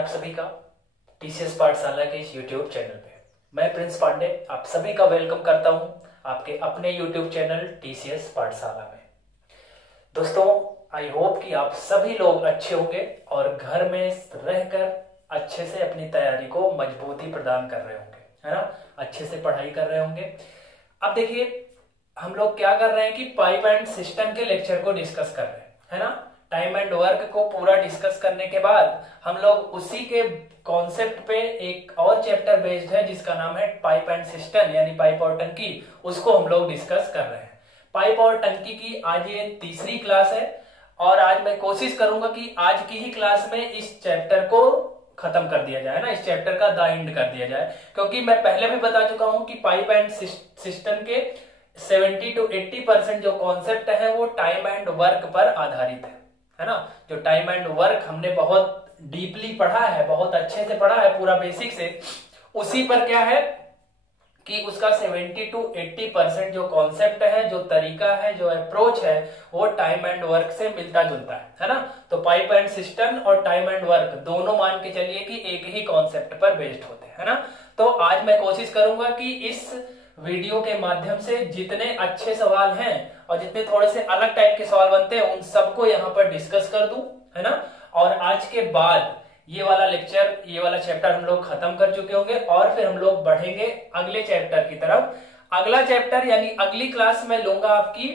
आप सभी का टीसीएस पाठशाला के इस यूट्यूब चैनल पे। मैं प्रिंस पांडे आप सभी का वेलकम करता हूं आपके अपने यूट्यूब चैनल टीसीएस पाठशाला में। दोस्तों, आई होप कि आप सभी लोग अच्छे होंगे और घर में रहकर अच्छे से अपनी तैयारी को मजबूती प्रदान कर रहे होंगे, है ना। अच्छे से पढ़ाई कर रहे होंगे। अब देखिए, हम लोग क्या कर रहे हैं कि पाइप एंड सिस्टम के लेक्चर को डिस्कस कर रहे हैं, है ना। टाइम एंड वर्क को पूरा डिस्कस करने के बाद हम लोग उसी के कॉन्सेप्ट पे एक और चैप्टर बेस्ड है जिसका नाम है पाइप एंड सिस्टम, यानी पाइप और टंकी, उसको हम लोग डिस्कस कर रहे हैं। पाइप और टंकी की आज ये तीसरी क्लास है और आज मैं कोशिश करूंगा कि आज की ही क्लास में इस चैप्टर को खत्म कर दिया जाए ना, इस चैप्टर का द एंड कर दिया जाए, क्योंकि मैं पहले भी बता चुका हूं कि पाइप एंड सिस्टम के 70 to 80% जो कॉन्सेप्ट है वो टाइम एंड वर्क पर आधारित है ना। जो टाइम एंड वर्क हमने बहुत डीपली पढ़ा है, बहुत अच्छे से पढ़ा है, पूरा बेसिक से, उसी पर क्या है कि उसका 70 to 80% जो कॉन्सेप्ट है, जो तरीका है, जो अप्रोच है, वो टाइम एंड वर्क से मिलता जुलता है ना। तो पाइप एंड सिस्टम और टाइम एंड वर्क दोनों मान के चलिए कि एक ही कॉन्सेप्ट पर बेस्ड होते हैं, है ना। तो आज मैं कोशिश करूंगा कि इस वीडियो के माध्यम से जितने अच्छे सवाल हैं और जितने थोड़े से अलग टाइप के सवाल बनते हैं उन सबको यहाँ पर डिस्कस कर दूं, है ना। और आज के बाद ये वाला लेक्चर, ये वाला चैप्टर हम लोग खत्म कर चुके होंगे और फिर हम लोग बढ़ेंगे अगले चैप्टर की तरफ। अगला चैप्टर यानी अगली क्लास में लूंगा आपकी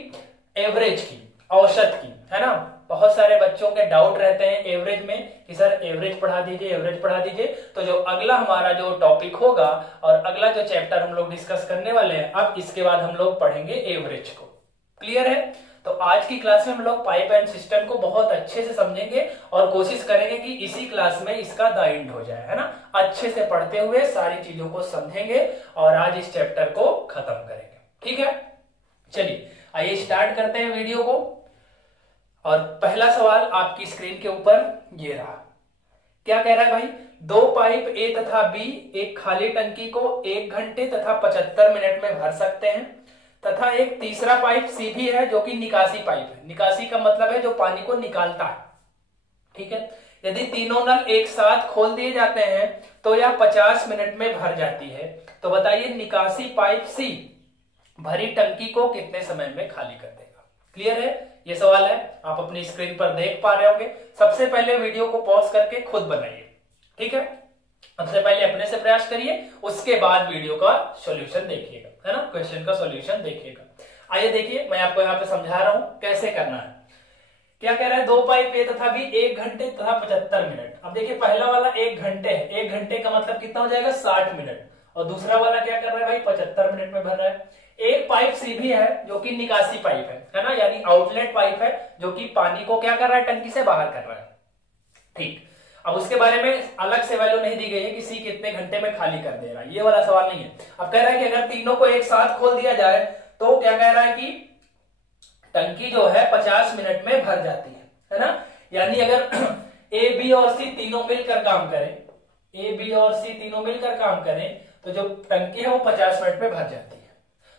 एवरेज की, औसत की, है ना। बहुत सारे बच्चों के डाउट रहते हैं एवरेज में कि सर एवरेज पढ़ा दीजिए, एवरेज पढ़ा दीजिए। तो जो अगला हमारा जो टॉपिक होगा और अगला जो चैप्टर हम लोग डिस्कस करने वाले हैं, अब इसके बाद हम लोग पढ़ेंगे एवरेज को। क्लियर है? तो आज की क्लास में हम लोग पाइप एंड सिस्टम को बहुत अच्छे से समझेंगे और कोशिश करेंगे कि इसी क्लास में इसका द एंड हो जाए, है ना। अच्छे से पढ़ते हुए सारी चीजों को समझेंगे और आज इस चैप्टर को खत्म करेंगे। ठीक है, चलिए आइए स्टार्ट करते हैं वीडियो को। और पहला सवाल आपकी स्क्रीन के ऊपर ये रहा। क्या कह रहा है भाई? दो पाइप ए तथा बी एक खाली टंकी को 1 घंटे तथा 75 मिनट में भर सकते हैं तथा एक तीसरा पाइप सी भी है जो कि निकासी पाइप है। निकासी का मतलब है जो पानी को निकालता है, ठीक है। यदि तीनों नल एक साथ खोल दिए जाते हैं तो यह 50 मिनट में भर जाती है। तो बताइए निकासी पाइप सी भरी टंकी को कितने समय में खाली कर देगा? क्लियर है? ये सवाल है, आप अपनी स्क्रीन पर देख पा रहे होंगे। सबसे पहले वीडियो को पॉज करके खुद बनाइए, ठीक है। सबसे पहले अपने से प्रयास करिए, उसके बाद वीडियो का सॉल्यूशन देखिएगा, है ना, क्वेश्चन का सॉल्यूशन देखिएगा। आइए देखिए, मैं आपको यहाँ पे समझा रहा हूं कैसे करना है। क्या कह रहा है? दो पाइप ए तथा बी 1 घंटे तथा 75 मिनट। अब देखिए पहला वाला 1 घंटे है, 1 घंटे का मतलब कितना हो जाएगा? 60 मिनट। और दूसरा वाला क्या कर रहा है भाई? 75 मिनट में भर रहा है। एक पाइप सी भी है जो कि निकासी पाइप है ना, यानी आउटलेट पाइप है जो कि पानी को क्या कर रहा है? टंकी से बाहर कर रहा है, ठीक। अब उसके बारे में अलग से वैल्यू नहीं दी गई है कि सी कितने घंटे में खाली कर देगा, ये वाला सवाल नहीं है। अब कह रहा है कि अगर तीनों को एक साथ खोल दिया जाए तो क्या कह रहा है कि टंकी जो है 50 मिनट में भर जाती है ना। यानी अगर ए बी और सी तीनों मिलकर काम करें, ए बी और सी तीनों मिलकर काम करें तो जो टंकी है वो 50 मिनट में भर जाती है।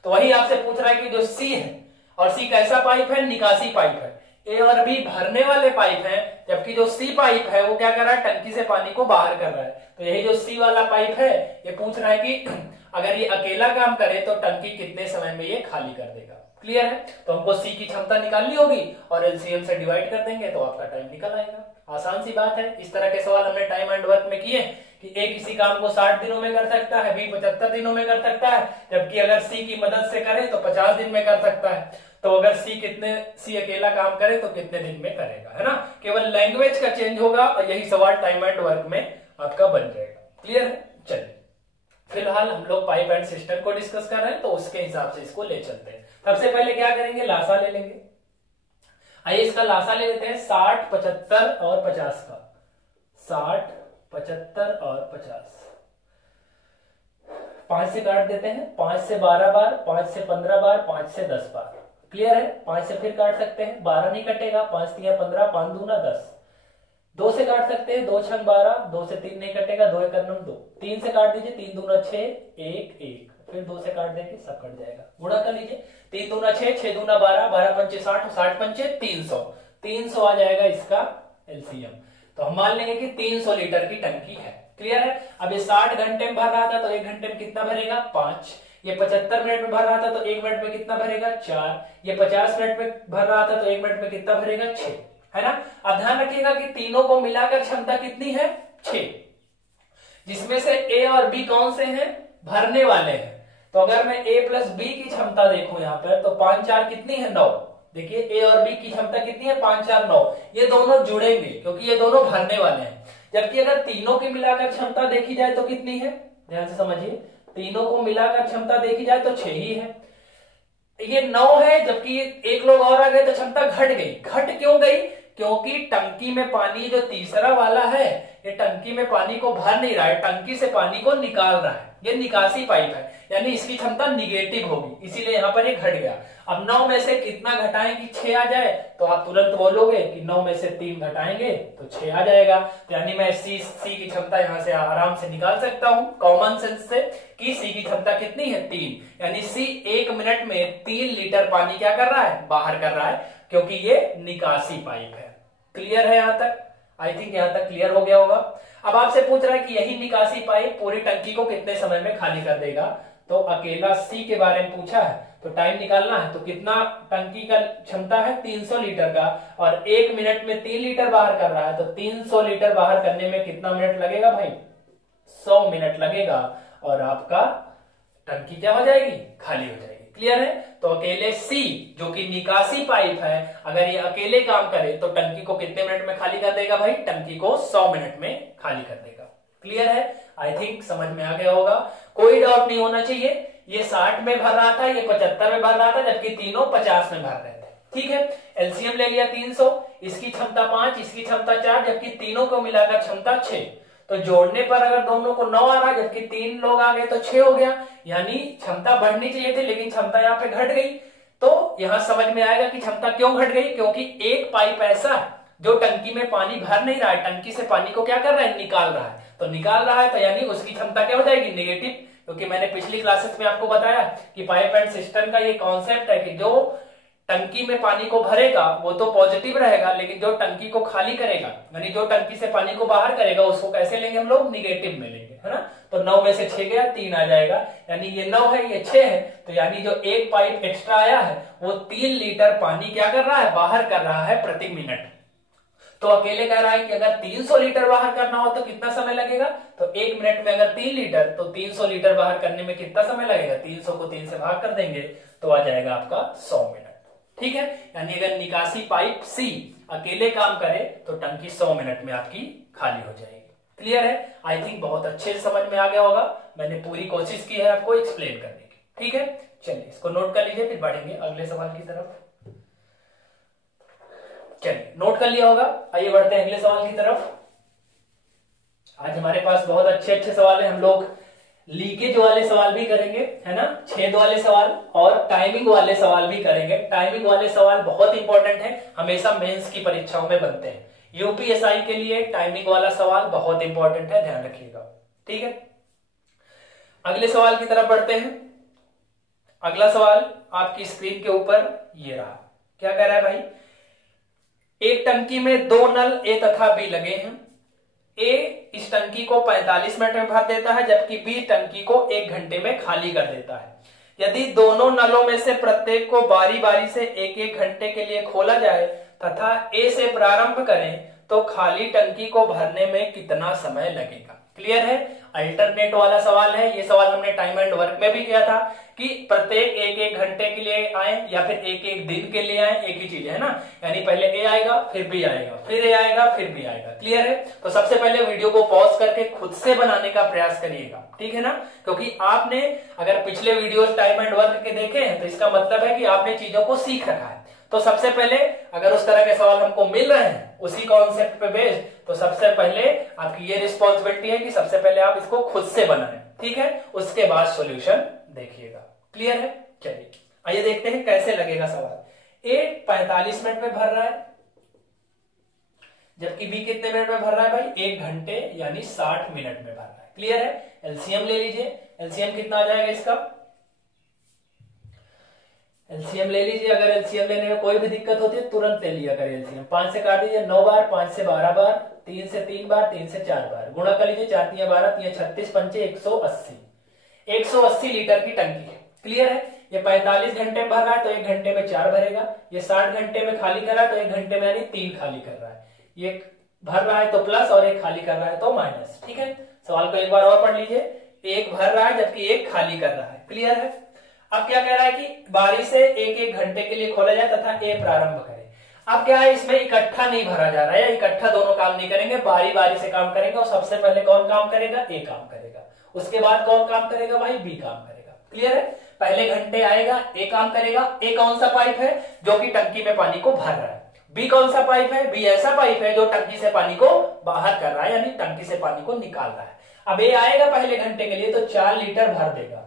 तो वही आपसे पूछ रहा है कि जो सी है, और सी कैसा पाइप है? निकासी पाइप है। ए और बी भरने वाले पाइप हैं, जबकि जो सी पाइप है वो क्या कर रहा है? टंकी से पानी को बाहर कर रहा है। तो यही जो सी वाला पाइप है ये पूछ रहा है कि अगर ये अकेला काम करे तो टंकी कितने समय में ये खाली कर देगा। क्लियर है? तो हमको सी की क्षमता निकालनी होगी और एलसीएम से डिवाइड कर देंगे तो आपका टाइम निकल आएगा। आसान सी बात है। इस तरह के सवाल हमने टाइम एंड वर्क में किए कि ए किसी काम को 60 दिनों में कर सकता है, बी 75 दिनों में कर सकता है, जबकि अगर सी की मदद से करे तो 50 दिन में कर सकता है। तो अगर सी अकेला काम करे तो कितने दिन में करेगा, है ना। केवल लैंग्वेज का चेंज होगा और यही सवाल टाइम एंड वर्क में आपका बन जाएगा। क्लियर है? चलिए फिलहाल हम लोग पाइप एंड सिस्टम को डिस्कस कर रहे हैं तो उसके हिसाब से इसको ले चलते हैं। सबसे पहले क्या करेंगे? लासा ले लेंगे। आइए इसका लासा ले लेते हैं 60, 75 और 50 का। 60, 75 और 50 5 से काट देते हैं, 5 से 12 बार, 5 से 15 बार, 5 से 10 बार। क्लियर है? 5 से फिर काट सकते हैं, 12 नहीं कटेगा, 5 3 15, 5 दूना 10। 2 से काट सकते हैं, 2 6 12, 2 से 3 नहीं कटेगा, 2 1 2। 3 से काट दीजिए, 3 दूना 6, 1 1। फिर 2 से काट देंगे, सब कट जाएगा। गुणा कर लीजिए, 3 दूना 6, 6 दूना 12, 12 पंचे 60, 60 पंचे 300। 300 आ जाएगा इसका एलसीएम। तो हम मान लेंगे कि 300 लीटर की टंकी है। क्लियर है। अब ये 60 घंटे में भर रहा था तो 1 घंटे में कितना भरेगा 5। ये 75 मिनट में भर रहा था तो 1 मिनट में कितना भरेगा 4। ये 50 मिनट में भर रहा था तो 1 मिनट में कितना भरेगा 6, है ना। अब ध्यान रखिएगा कि तीनों को मिलाकर क्षमता कितनी है 6, जिसमें से ए और बी कौन से हैं भरने वाले हैं। तो अगर मैं ए प्लस बी की क्षमता देखूं यहाँ पर तो 5 4 कितनी है 9। देखिए ए और बी की क्षमता कितनी है 5 4 9। ये दोनों जुड़ेंगे क्योंकि ये दोनों भरने वाले हैं। जबकि अगर तीनों की मिलाकर क्षमता देखी जाए तो कितनी है, ध्यान से समझिए, तीनों को मिलाकर क्षमता देखी जाए तो 6 ही है। ये 9 है, जबकि एक लोग और आ गए तो क्षमता घट गई। घट क्यों गई? क्योंकि टंकी में पानी जो तीसरा वाला है ये टंकी में पानी को भर नहीं रहा है, टंकी से पानी को निकाल रहा है। ये निकासी पाइप है, यानी इसकी क्षमता निगेटिव होगी, इसीलिए यहाँ पर ये घट गया। अब 9 में से कितना घटाएं कि 6 आ जाए, तो आप तुरंत बोलोगे कि 9 में से 3 घटाएंगे तो 6 आ जाएगा। तो यानी मैं सी की क्षमता यहाँ से आराम से निकाल सकता हूँ कॉमन सेंस से कि सी की क्षमता कितनी है 3, यानी सी 1 मिनट में 3 लीटर पानी क्या कर रहा है बाहर कर रहा है, क्योंकि ये निकासी पाइप है। क्लियर है यहाँ तक? आई थिंक यहाँ तक क्लियर हो गया होगा। अब आपसे पूछ रहा है कि यही निकासी पाइप पूरी टंकी को कितने समय में खाली कर देगा। तो अकेला सी के बारे में पूछा है तो टाइम निकालना है। तो कितना टंकी का क्षमता है 300 लीटर का, और 1 मिनट में 3 लीटर बाहर कर रहा है, तो 300 लीटर बाहर करने में कितना मिनट लगेगा भाई 100 मिनट लगेगा, और आपका टंकी क्या हो जाएगी खाली हो जाएगी। क्लियर है। तो अकेले सी जो कि निकासी पाइप है, अगर ये अकेले काम करे तो टंकी को कितने मिनट में खाली कर देगा भाई, टंकी को 100 मिनट में खाली कर देगा। क्लियर है। आई थिंक समझ में आ गया होगा, कोई डाउट नहीं होना चाहिए। ये 60 में भर रहा था, ये 75 में भर रहा था, जबकि तीनों 50 में भर रहे थे। ठीक है। एलसीएम ले लिया 300, इसकी क्षमता 5, इसकी क्षमता 4, जबकि तीनों को मिलाकर क्षमता 6। तो जोड़ने पर अगर दोनों को 9 आ रहा है, जबकि 3 लोग आ गए तो 6 हो गया, यानी क्षमता बढ़नी चाहिए थी लेकिन क्षमता यहाँ पे घट गई। तो यहां समझ में आएगा कि क्षमता क्यों घट गई, क्योंकि एक पाइप ऐसा जो टंकी में पानी भर नहीं रहा है, टंकी से पानी को क्या कर रहा है निकाल रहा है। तो निकाल रहा है तो यानी उसकी क्षमता क्या हो जाएगी नेगेटिव, क्योंकि मैंने पिछली क्लासेस में आपको बताया कि पाइप एंड सिस्टम का ये कॉन्सेप्ट है कि जो टंकी में पानी को भरेगा वो तो पॉजिटिव रहेगा, लेकिन जो टंकी को खाली करेगा यानी जो टंकी से पानी को बाहर करेगा उसको कैसे लेंगे हम लोग, निगेटिव में लेंगे, है ना। तो 9 में से 6 गया 3 आ जाएगा, यानी ये 9 है ये 6 है, तो यानी जो एक पाइप एक्स्ट्रा आया है वो 3 लीटर पानी क्या कर रहा है बाहर कर रहा है प्रति मिनट। तो अकेले कह रहा है कि अगर 300 लीटर बाहर करना हो तो कितना समय लगेगा, तो 1 मिनट में अगर 3 लीटर तो 300 लीटर बाहर करने में कितना समय लगेगा, 300 को 3 से भाग कर देंगे तो आ जाएगा आपका 100 मिनट। ठीक है। यानी अगर निकासी पाइप सी अकेले काम करे तो टंकी 100 मिनट में आपकी खाली हो जाएगी। क्लियर है। आई थिंक बहुत अच्छे से समझ में आ गया होगा, मैंने पूरी कोशिश की है आपको एक्सप्लेन करने की। ठीक है। चलिए इसको नोट कर लीजिए, फिर बढ़ेंगे अगले सवाल की तरफ। चलिए नोट कर लिया होगा, आइए बढ़ते हैं अगले सवाल की तरफ। आज हमारे पास बहुत अच्छे अच्छे सवाल हैं, हम लोग लीकेज वाले सवाल भी करेंगे, है ना, छेद वाले सवाल और टाइमिंग वाले सवाल भी करेंगे। टाइमिंग वाले सवाल बहुत इंपॉर्टेंट है, हमेशा मेंस की परीक्षाओं में बनते हैं। यूपीएसआई के लिए टाइमिंग वाला सवाल बहुत इंपॉर्टेंट है, ध्यान रखिएगा। ठीक है। अगले सवाल की तरफ बढ़ते हैं। अगला सवाल आपकी स्क्रीन के ऊपर ये रहा, क्या कह रहा है भाई, एक टंकी में 2 नल ए तथा बी लगे हैं। ए इस टंकी को 45 मिनट में भर देता है, जबकि बी टंकी को 1 घंटे में खाली कर देता है। यदि दोनों नलों में से प्रत्येक को बारी बारी से 1-1 घंटे के लिए खोला जाए तथा ए से प्रारंभ करें तो खाली टंकी को भरने में कितना समय लगेगा। क्लियर है। अल्टरनेट वाला सवाल है, ये सवाल हमने टाइम एंड वर्क में भी किया था कि प्रत्येक 1-1 घंटे के लिए आए या फिर 1-1 दिन के लिए आए, एक ही चीज है ना, यानी पहले ए आएगा फिर बी आएगा फिर ए आएगा फिर बी आएगा। क्लियर है। तो सबसे पहले वीडियो को पॉज करके खुद से बनाने का प्रयास करिएगा, ठीक है ना, क्योंकि आपने अगर पिछले वीडियोस टाइम एंड वर्क के देखे हैं तो इसका मतलब है कि आपने चीजों को सीख रखा है। तो सबसे पहले अगर उस तरह के सवाल हमको मिल रहे हैं उसी कॉन्सेप्ट पे बेस्ड, तो सबसे पहले आपकी ये रिस्पॉन्सिबिलिटी है कि सबसे पहले आप इसको खुद से बनाएं, ठीक है, उसके बाद सॉल्यूशन देखिएगा। क्लियर है। चलिए आइए देखते हैं कैसे लगेगा सवाल। ए 45 मिनट में भर रहा है, जबकि बी कितने मिनट में भर रहा है भाई, 1 घंटे यानी 60 मिनट में भर रहा है। क्लियर है। एलसीएम ले लीजिए, एलसीएम कितना आ जाएगा इसका, एलसीएम ले लीजिए। अगर एलसीएम लेने में कोई भी दिक्कत होती है तुरंत ले लिया करिए एलसीएम। 5 से काट दीजिए 9 बार, 5 से 12 बार, 3 से 3 बार, 3 से 4 बार, गुणा कर लीजिए 4 3 12, 3 36, 5 180। 180 लीटर की टंकी है। क्लियर है। ये 45 घंटे में भर रहा है तो 1 घंटे में 4 भरेगा। ये 60 घंटे में खाली कर रहा है तो 1 घंटे में यानी 3 खाली कर रहा है। ये भर रहा है तो प्लस और 1 खाली कर रहा है तो माइनस। ठीक है। सवाल को एक बार और पढ़ लीजिए। 1 भर रहा है जबकि 1 खाली कर रहा है। क्लियर है। अब क्या कह रहा है कि बारी से 1 घंटे के लिए खोला जाए तथा ए प्रारंभ करे। अब क्या है, इसमें इकट्ठा नहीं भरा जा रहा है, इकट्ठा दोनों काम नहीं करेंगे, बारी बारी से काम करेंगे। और सबसे पहले कौन काम करेगा, ए काम करेगा। उसके बाद कौन काम करेगा भाई, बी काम करेगा। क्लियर है। पहले घंटे आएगा, ए काम करेगा। ए कौन सा पाइप है, जो कि टंकी में पानी को भर रहा है। बी कौन सा पाइप है, बी ऐसा पाइप है जो टंकी से पानी को बाहर कर रहा है, यानी टंकी से पानी को निकाल रहा है। अब ए आएगा पहले घंटे के लिए तो 4 लीटर भर देगा।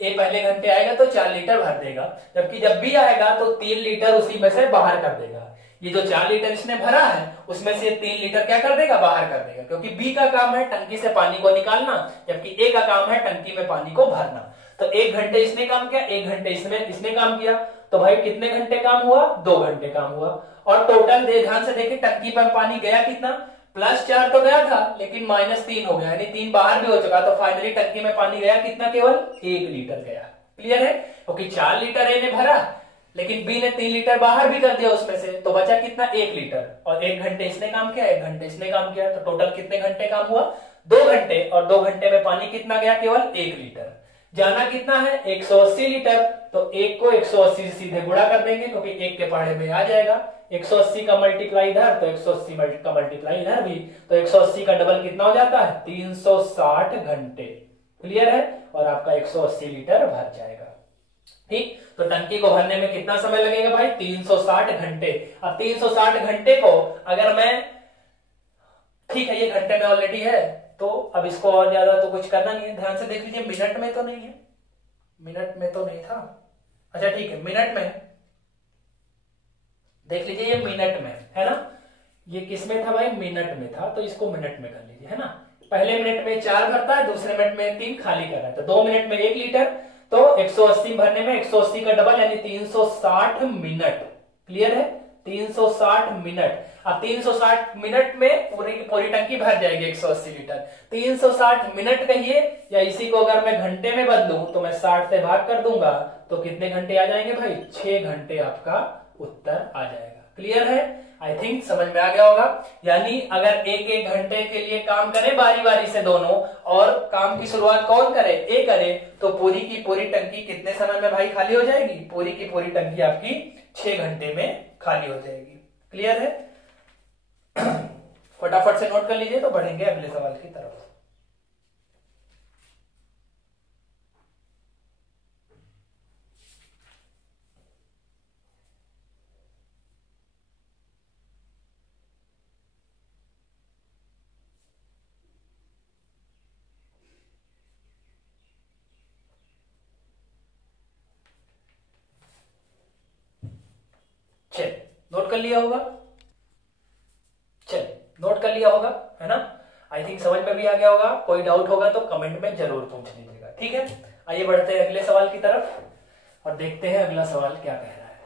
ए पहले घंटे आएगा तो 4 लीटर भर देगा, जबकि जब बी आएगा तो 3 लीटर उसी में से बाहर कर देगा। ये जो 4 लीटर इसने भरा है उसमें से 3 लीटर क्या कर देगा, बाहर कर देगा, क्योंकि बी का काम है टंकी से पानी को निकालना, जबकि ए का काम है टंकी में पानी को भरना। तो 1 घंटे इसने काम किया, 1 घंटे इसने काम किया, तो भाई कितने घंटे काम हुआ, 2 घंटे काम हुआ। और टोटल ध्यान से देखिए टंकी पर पानी गया कितना, +4 तो गया था लेकिन -3 हो गया, यानी 3 बाहर भी हो चुका। तो फाइनली टंकी में पानी गया कितना, केवल 1 लीटर गया। क्लियर है। क्योंकि 4 लीटर ए ने भरा लेकिन बी ने 3 लीटर बाहर भी कर दिया उसमें से, तो बचा कितना, 1 लीटर। और 1 घंटे इसने काम किया, 1 घंटे इसने काम किया, तो टोटल कितने घंटे काम हुआ, 2 घंटे। और 2 घंटे में पानी कितना गया, केवल 1 लीटर। जाना कितना है, 180 लीटर। तो 1 को 180 से सीधे गुणा कर देंगे, क्योंकि 1 के पहाड़े में आ जाएगा। 180 का मल्टीप्लाई इधर तो 180 का मल्टीप्लाई इधर भी, तो 180 का डबल कितना हो जाता है, 360 घंटे। क्लियर है। और आपका 180 लीटर भर जाएगा। ठीक। तो टंकी को भरने में कितना समय लगेगा भाई, 360 घंटे। अब 360 घंटे को अगर मैं, ठीक है ये घंटे में ऑलरेडी है तो अब इसको और ज्यादा तो कुछ करना नहीं है। ध्यान से देख लीजिए, मिनट में तो नहीं है, मिनट में तो नहीं था। अच्छा ठीक है, मिनट में देख लीजिए, ये मिनट में है ना। ये किस में था भाई, मिनट में था, तो इसको मिनट में कर लीजिए, है ना। पहले मिनट में 4 भरता है, दूसरे मिनट में 3 खाली कर रहा है, तो 2 मिनट में 1 लीटर। तो 180 भरने में 180 का डबल यानी 360 मिनट। क्लियर है। 360 मिनट। अब 360 मिनट में पूरी की पूरी टंकी भर जाएगी 180 लीटर। 360 मिनट कहिए, या इसी को अगर मैं घंटे में बदलूं तो मैं 60 से भाग कर दूंगा, तो कितने घंटे आ जाएंगे भाई, 6 घंटे आपका उत्तर आ जाएगा। क्लियर है। आई थिंक समझ में आ गया होगा। यानी अगर 1-1 घंटे के लिए काम करें बारी बारी से दोनों, और काम की शुरुआत कौन करे, ए करे, तो पूरी की पूरी टंकी कितने समय में भाई खाली हो जाएगी, पूरी की पूरी टंकी आपकी 6 घंटे में खाली हो जाएगी। क्लियर है। फटाफट से नोट कर लीजिए तो बढ़ेंगे अगले सवाल की तरफ। चल नोट कर लिया होगा, चल नोट कर लिया होगा, है ना। आई थिंक समझ में भी आ गया होगा। कोई डाउट होगा तो कमेंट में जरूर पूछ लीजिएगा। ठीक है। आइए बढ़ते हैं अगले सवाल की तरफ और देखते हैं अगला सवाल क्या कह रहा है।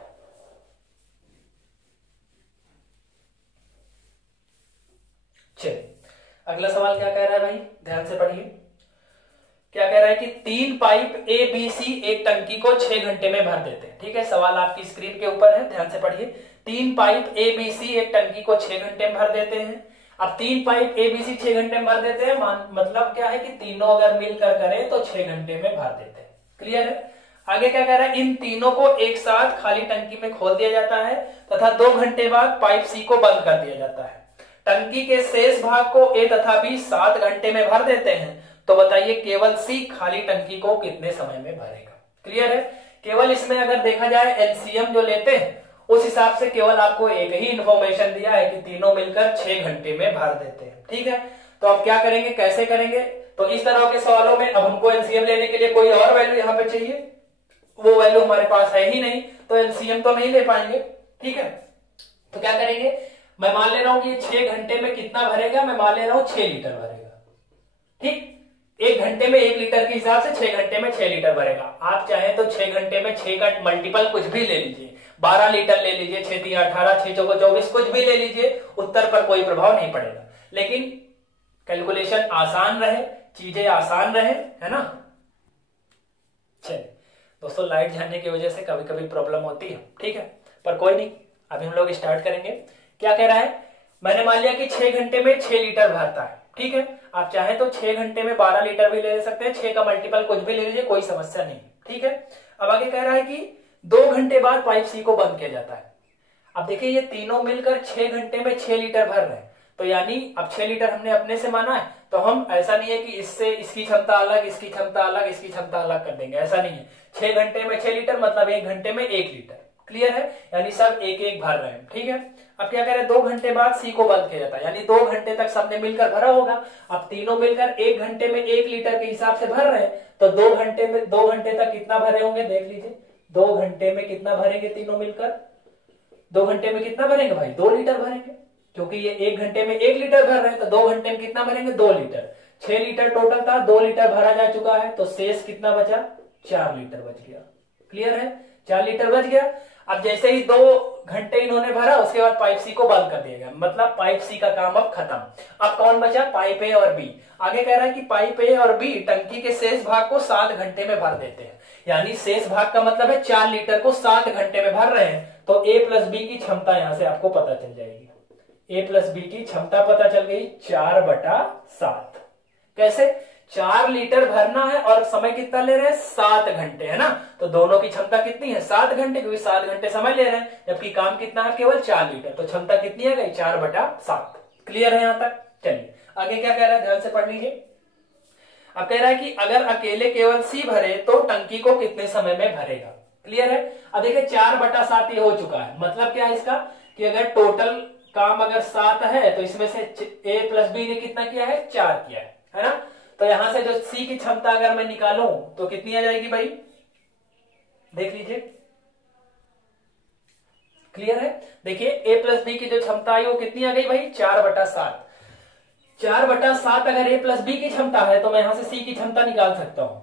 चलिए अगला सवाल क्या कह रहा है भाई, ध्यान से पढ़िए। क्या कह रहा है कि 3 पाइप ए बी सी एक टंकी को 6 घंटे में भर देते हैं। ठीक है। सवाल आपकी स्क्रीन के ऊपर है, ध्यान से पढ़िए। 3 पाइप ए बी सी एक टंकी को 6 घंटे में भर देते हैं। अब 3 पाइप ए बी सी 6 घंटे में भर देते हैं, मतलब क्या है कि तीनों अगर मिलकर करें तो 6 घंटे में भर देते हैं। क्लियर है। आगे क्या कह रहा है, इन तीनों को एक साथ खाली टंकी में खोल दिया जाता है तथा 2 घंटे बाद पाइप सी को बंद कर दिया जाता है। टंकी के शेष भाग को ए तथा बी 7 घंटे में भर देते हैं। तो बताइए केवल सी खाली टंकी को कितने समय में भरेगा। क्लियर है। केवल इसमें अगर देखा जाए एलसीएम जो लेते हैं उस हिसाब से केवल आपको एक ही इंफॉर्मेशन दिया है कि तीनों मिलकर 6 घंटे में भर देते हैं। ठीक है। तो अब क्या करेंगे, कैसे करेंगे, तो इस तरह के सवालों में अब हमको एलसीएम लेने के लिए कोई और वैल्यू यहाँ पे चाहिए, वो वैल्यू हमारे पास है ही नहीं, तो एलसीएम तो नहीं ले पाएंगे। ठीक है। तो क्या करेंगे, मैं मान ले रहा हूं कि 6 घंटे में कितना भरेगा, मैं मान ले रहा हूं 6 लीटर भरेगा। ठीक। 1 घंटे में 1 लीटर के हिसाब से 6 घंटे में 6 लीटर भरेगा। आप चाहें तो 6 घंटे में 6 का मल्टीपल कुछ भी ले लीजिए, 12 लीटर ले लीजिए, 6 3 18, 6 चौको 24, कुछ भी ले लीजिए, उत्तर पर कोई प्रभाव नहीं पड़ेगा। लेकिन कैलकुलेशन आसान रहे, चीजें आसान रहे, है ना। चलिए दोस्तों, लाइट जाने की वजह से कभी कभी प्रॉब्लम होती है, ठीक है, पर कोई नहीं। अभी हम लोग स्टार्ट करेंगे। क्या कह रहा है, मैंने मान लिया कि 6 घंटे में 6 लीटर भरता है, ठीक है। आप चाहें तो 6 घंटे में 12 लीटर भी ले सकते हैं, 6 का मल्टीपल कुछ भी ले लीजिए, कोई समस्या नहीं, ठीक है। अब आगे कह रहा है कि 2 घंटे बाद पाइप सी को बंद किया जाता है। अब देखिए ये तीनों मिलकर 6 घंटे में 6 लीटर भर रहे हैं, तो यानी अब 6 लीटर हमने अपने से माना है, तो हम ऐसा नहीं है कि इससे इसकी क्षमता अलग, इसकी क्षमता अलग, इसकी क्षमता अलग कर देंगे, ऐसा नहीं है। 6 घंटे में 6 लीटर मतलब 1 घंटे में 1 लीटर, क्लियर है, यानी सब एक एक भर रहे हैं, ठीक है। अब क्या कह रहे हैं, 2 घंटे बाद सी को बंद किया जाता है, यानी 2 घंटे तक सबने मिलकर भरा होगा। अब तीनों मिलकर 1 घंटे में 1 लीटर के हिसाब से भर रहे हैं, तो 2 घंटे तक कितना भरे होंगे देख लीजिए। 2 घंटे में कितना भरेंगे तीनों मिलकर, 2 घंटे में कितना भरेंगे भाई, 2 लीटर भरेंगे, क्योंकि ये 1 घंटे में 1 लीटर भर रहे हैं, तो 2 घंटे में कितना भरेंगे, 2 लीटर। 6 लीटर टोटल था, 2 लीटर भरा जा चुका है, तो शेष कितना बचा, 4 लीटर बच गया, क्लियर है, 4 लीटर बच गया। अब जैसे ही 2 घंटे इन्होंने भरा, उसके बाद पाइप सी को बंद कर दिया गया, मतलब पाइप सी का काम अब खत्म। अब कौन बचा, पाइप ए और बी। आगे कह रहा है कि पाइप ए और बी टंकी के शेष भाग को 7 घंटे में भर देते हैं, यानी शेष भाग का मतलब है 4 लीटर को 7 घंटे में भर रहे हैं, तो ए प्लस बी की क्षमता यहां से आपको पता चल जाएगी। ए प्लस बी की क्षमता पता चल गई 4/7। कैसे, 4 लीटर भरना है और समय कितना ले रहे हैं, 7 घंटे, है ना। तो दोनों की क्षमता कितनी है, 7 घंटे, क्योंकि 7 घंटे समय ले रहे हैं, जबकि काम कितना है, केवल 4 लीटर, तो क्षमता कितनी आ गई, 4/7। क्लियर है यहां तक। चलिए आगे क्या कह रहा है, ध्यान से पढ़ लीजिए। अब कह रहा है कि अगर अकेले केवल सी भरे तो टंकी को कितने समय में भरेगा, क्लियर है। अब देखिए 4/7 ये हो चुका है, मतलब क्या है इसका, कि अगर टोटल काम अगर 7 है, तो इसमें से ए प्लस बी ने कितना किया है, 4 किया है ना। तो यहां से जो सी की क्षमता अगर मैं निकालूं तो कितनी आ जाएगी भाई, देख लीजिए, क्लियर है। देखिए ए प्लस बी की जो क्षमता आई वो कितनी आ गई भाई, 4/7। 4/7 अगर ए प्लस बी की क्षमता है, तो मैं यहां से सी की क्षमता निकाल सकता हूं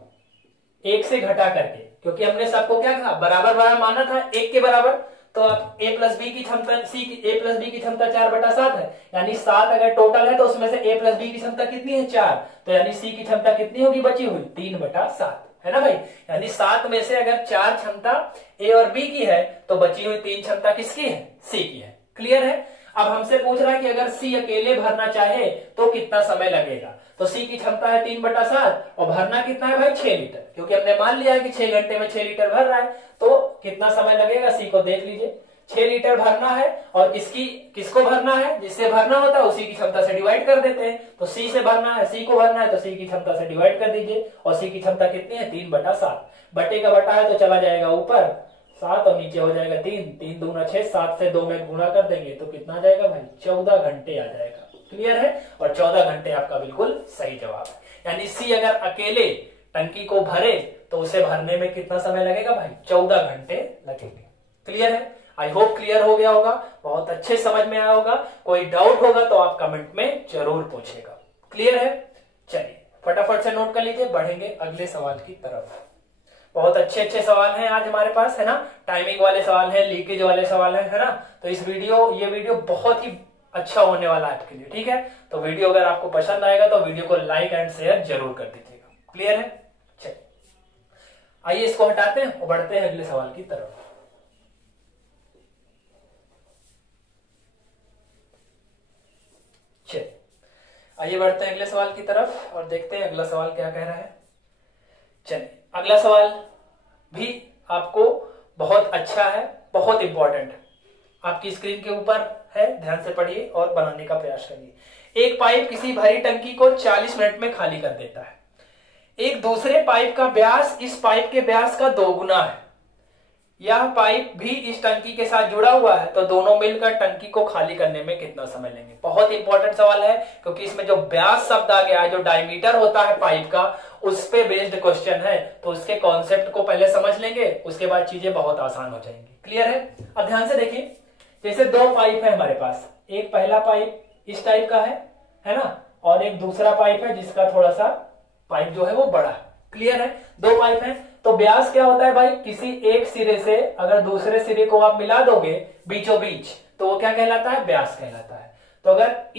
1 से घटा करके, क्योंकि हमने सबको क्या कहा, बराबर बराबर माना था, 1 के बराबर। तो अब ए प्लस बी की क्षमता, ए प्लस बी की क्षमता 4/7 है, यानी 7 अगर टोटल है, तो उसमें से ए प्लस बी की क्षमता कितनी है, 4, तो यानी सी की क्षमता कितनी होगी बची हुई, 3/7, है ना भाई। यानी 7 में से अगर 4 क्षमता ए और बी की है, तो बची हुई 3 क्षमता किसकी है, सी की है, क्लियर है। अब हमसे पूछ रहा है कि अगर सी अकेले भरना चाहे तो कितना समय लगेगा, तो सी की क्षमता है 3/7 और भरना कितना है भाई, 6 लीटर, क्योंकि हमने मान लिया है कि 6 घंटे में 6 लीटर भर रहा है, तो कितना समय लगेगा, सी को देख लीजिए। 6 लीटर भरना है और किसको भरना है, जिससे भरना होता है उसी की क्षमता से डिवाइड कर देते हैं, तो सी से भरना है, सी को भरना है, तो सी की क्षमता से डिवाइड कर दीजिए, और सी की क्षमता कितनी है, 3/7। बटे का बटा है तो चला जाएगा ऊपर 7 और नीचे हो जाएगा 3, 3 दूना 6, 7 से 2 में गुणा कर देंगे तो कितना आ जाएगा भाई, 14 घंटे आ जाएगा, क्लियर है। और 14 घंटे आपका बिल्कुल सही जवाब है, यानी सी अगर अकेले टंकी को भरे तो उसे भरने में कितना समय लगेगा भाई, 14 घंटे लगेंगे, क्लियर है। आई होप क्लियर हो गया होगा, बहुत अच्छे समझ में आया होगा। कोई डाउट होगा तो आप कमेंट में जरूर पूछेगा, क्लियर है। चलिए फटाफट से नोट कर लीजिए, बढ़ेंगे अगले सवाल की तरफ। बहुत अच्छे अच्छे सवाल हैं आज हमारे पास, है ना, टाइमिंग वाले सवाल हैं, लीकेज वाले सवाल हैं, है ना। तो ये वीडियो बहुत ही अच्छा होने वाला है आपके लिए, ठीक है। तो वीडियो अगर आपको पसंद आएगा तो वीडियो को लाइक एंड शेयर जरूर कर दीजिएगा, क्लियर है। चलिए आइए इसको हटाते हैं और बढ़ते हैं अगले सवाल की तरफ। चलिए आइए बढ़ते हैं अगले सवाल की तरफ और देखते हैं अगला सवाल क्या कह रहा है। चलिए अगला सवाल भी आपको बहुत अच्छा है, बहुत इंपॉर्टेंट है, आपकी स्क्रीन के ऊपर है, ध्यान से पढ़िए और बनाने का प्रयास करिए। एक पाइप किसी भरी टंकी को 40 मिनट में खाली कर देता है। एक दूसरे पाइप का व्यास इस पाइप के व्यास का 2 गुना है। यह पाइप भी इस टंकी के साथ जुड़ा हुआ है, तो दोनों मिलकर टंकी को खाली करने में कितना समय लेंगे। बहुत इंपॉर्टेंट सवाल है, क्योंकि इसमें जो व्यास शब्द आ गया है, जो डायमीटर होता है पाइप का, उस पे बेस्ड क्वेश्चन है, तो उसके कॉन्सेप्ट को पहले समझ लेंगे, उसके बाद चीजें बहुत आसान हो जाएंगी, क्लियर है। अब ध्यान से देखिए, जैसे 2 पाइप है हमारे पास, एक पहला पाइप इस टाइप का है ना, और एक दूसरा पाइप है जिसका थोड़ा सा पाइप जो है वो बड़ा है। क्लियर है, दो पाइप है तो ब्यास क्या होता है भाई, किसी एक सिरे से अगर दूसरे सिरे को आप मिला दोगे बीचों बीच तो वो क्या कहलाता है, ब्यास कहलाता है। तो अगर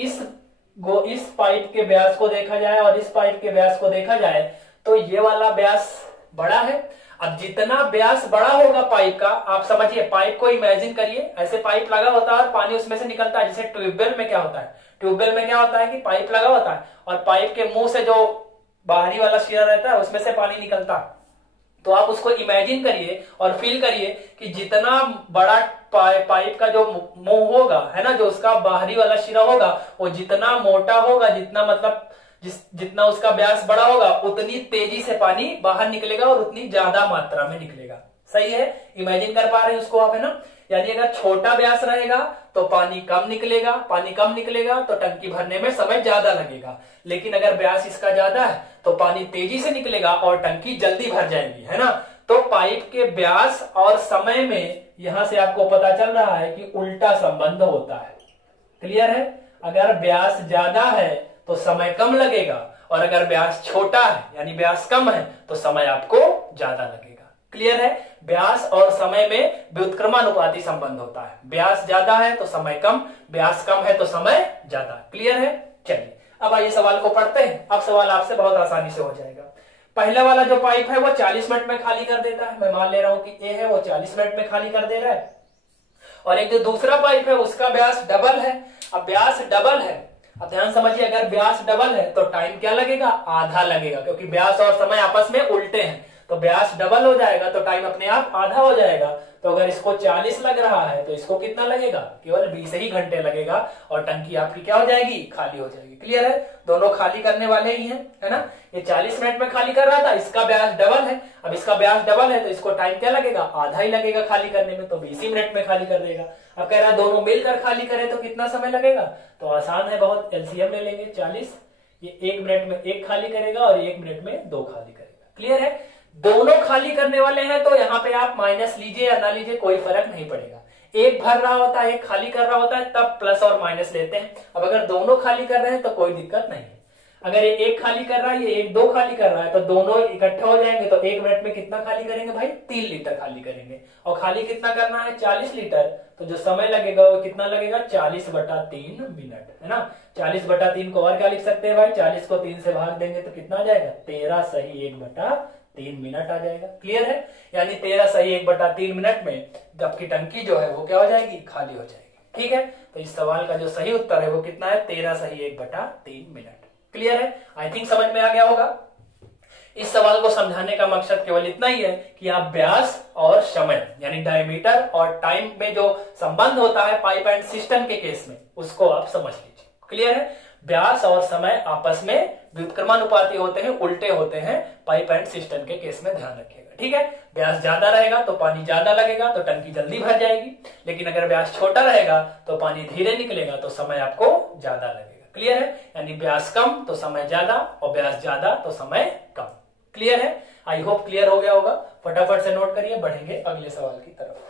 इस पाइप के व्यास को देखा जाए और इस पाइप के व्यास को देखा जाए तो ये वाला व्यास बड़ा है। अब जितना व्यास बड़ा होगा पाइप का, आप समझिए पाइप को इमेजिन करिए, ऐसे पाइप लगा होता है और पानी उसमें से निकलता है। जैसे ट्यूबवेल में क्या होता है, ट्यूबवेल में क्या होता है कि पाइप लगा होता है और पाइप के मुंह से जो बाहरी वाला सिरा रहता है उसमें से पानी निकलता है। तो आप उसको इमेजिन करिए और फील करिए कि जितना बड़ा पाइप का जो मुंह होगा है ना, जो उसका बाहरी वाला सिरा होगा वो जितना मोटा होगा, जितना मतलब जितना उसका व्यास बड़ा होगा उतनी तेजी से पानी बाहर निकलेगा और उतनी ज्यादा मात्रा में निकलेगा। सही है, इमेजिन कर पा रहे हैं उसको आप, है ना। यानी अगर छोटा व्यास रहेगा तो पानी कम निकलेगा तो टंकी भरने में समय ज्यादा लगेगा। लेकिन अगर व्यास इसका ज्यादा है तो पानी तेजी से निकलेगा और टंकी जल्दी भर जाएगी, है ना। तो पाइप के व्यास और समय में यहां से आपको पता चल रहा है कि उल्टा संबंध होता है। क्लियर है, अगर व्यास ज्यादा है तो समय कम लगेगा और अगर व्यास छोटा है यानी व्यास कम है तो समय आपको ज्यादा लगेगा। क्लियर है, व्यास और समय में व्युत्क्रमानुपाती संबंध होता है। व्यास ज्यादा है तो समय कम, व्यास कम है तो समय ज्यादा। क्लियर है, चलिए अब आइए सवाल को पढ़ते हैं। अब सवाल आपसे बहुत आसानी से हो जाएगा। पहला वाला जो पाइप है वो 40 मिनट में खाली कर देता है। मैं मान ले रहा हूं कि ए है वो 40 मिनट में खाली कर दे रहा है। और एक जो दूसरा पाइप है उसका व्यास डबल है। अब व्यास डबल है, अब ध्यान समझिए, अगर व्यास डबल है तो टाइम क्या लगेगा, आधा लगेगा, क्योंकि व्यास और समय आपस में उल्टे हैं। तो व्यास डबल हो जाएगा तो टाइम अपने आप आधा हो जाएगा। तो अगर इसको 40 लग रहा है तो इसको कितना लगेगा, केवल 20 ही घंटे लगेगा और टंकी आपकी क्या हो जाएगी, खाली हो जाएगी। क्लियर है, दोनों खाली करने वाले ही हैं, है ना। ये 40 मिनट में खाली कर रहा था, इसका व्यास डबल है। अब इसका व्यास डबल है तो इसको टाइम क्या लगेगा, आधा ही लगेगा खाली करने में, तो 20 ही मिनट में खाली कर देगा। अब कह रहा है दोनों मिलकर खाली करें तो कितना समय लगेगा, तो आसान है बहुत, एलसीएम ले लेंगे 40, ये 1 मिनट में 1 खाली करेगा और 1 मिनट में 2 खाली करेगा। क्लियर है, दोनों खाली करने वाले हैं तो यहाँ पे आप माइनस लीजिए या ना लीजिए कोई फर्क नहीं पड़ेगा। एक भर रहा होता है, एक खाली कर रहा होता है, तब प्लस और माइनस लेते हैं। अब अगर दोनों खाली कर रहे हैं तो कोई दिक्कत नहीं है। अगर ये एक खाली कर रहा है, ये एक 2 खाली कर रहा है, तो दोनों इकट्ठे हो जाएंगे तो 1 मिनट में कितना खाली करेंगे भाई, 3 लीटर खाली करेंगे। और खाली कितना करना है, 40 लीटर, तो जो समय लगेगा वो कितना लगेगा, 40/3 मिनट, है ना। 40/3 को और क्या लिख सकते हैं भाई, 40 को 3 से भाग देंगे तो कितना आ जाएगा, 13 सही 1/3 मिनट आ जाएगा। क्लियर है, यानी 13 सही 1/3 मिनट में आपकी टंकी जो है वो क्या हो जाएगी, खाली हो जाएगी। ठीक है, तो इस सवाल का जो सही उत्तर है वो कितना है, 13 सही 1/3 मिनट। क्लियर है, आई थिंक समझ में आ गया होगा। इस सवाल को समझाने का मकसद केवल इतना ही है कि आप व्यास और समय यानी डायमीटर और टाइम में जो संबंध होता है पाइप एंड सिस्टम के केस में, उसको आप समझ लीजिए। क्लियर है, व्यास और समय आपस में व्युत्क्रमानुपाती होते हैं, उल्टे होते हैं पाइप एंड सिस्टम के केस में, ध्यान रखिएगा। ठीक है, व्यास ज्यादा रहेगा तो पानी ज्यादा लगेगा तो टंकी जल्दी भर जाएगी। लेकिन अगर व्यास छोटा रहेगा तो पानी धीरे निकलेगा तो समय आपको ज्यादा लगेगा। क्लियर है, यानी व्यास कम तो समय ज्यादा और व्यास ज्यादा तो समय कम। क्लियर है, आई होप क्लियर हो गया होगा। फटाफट से नोट करिए, बढ़ेंगे अगले सवाल की तरफ।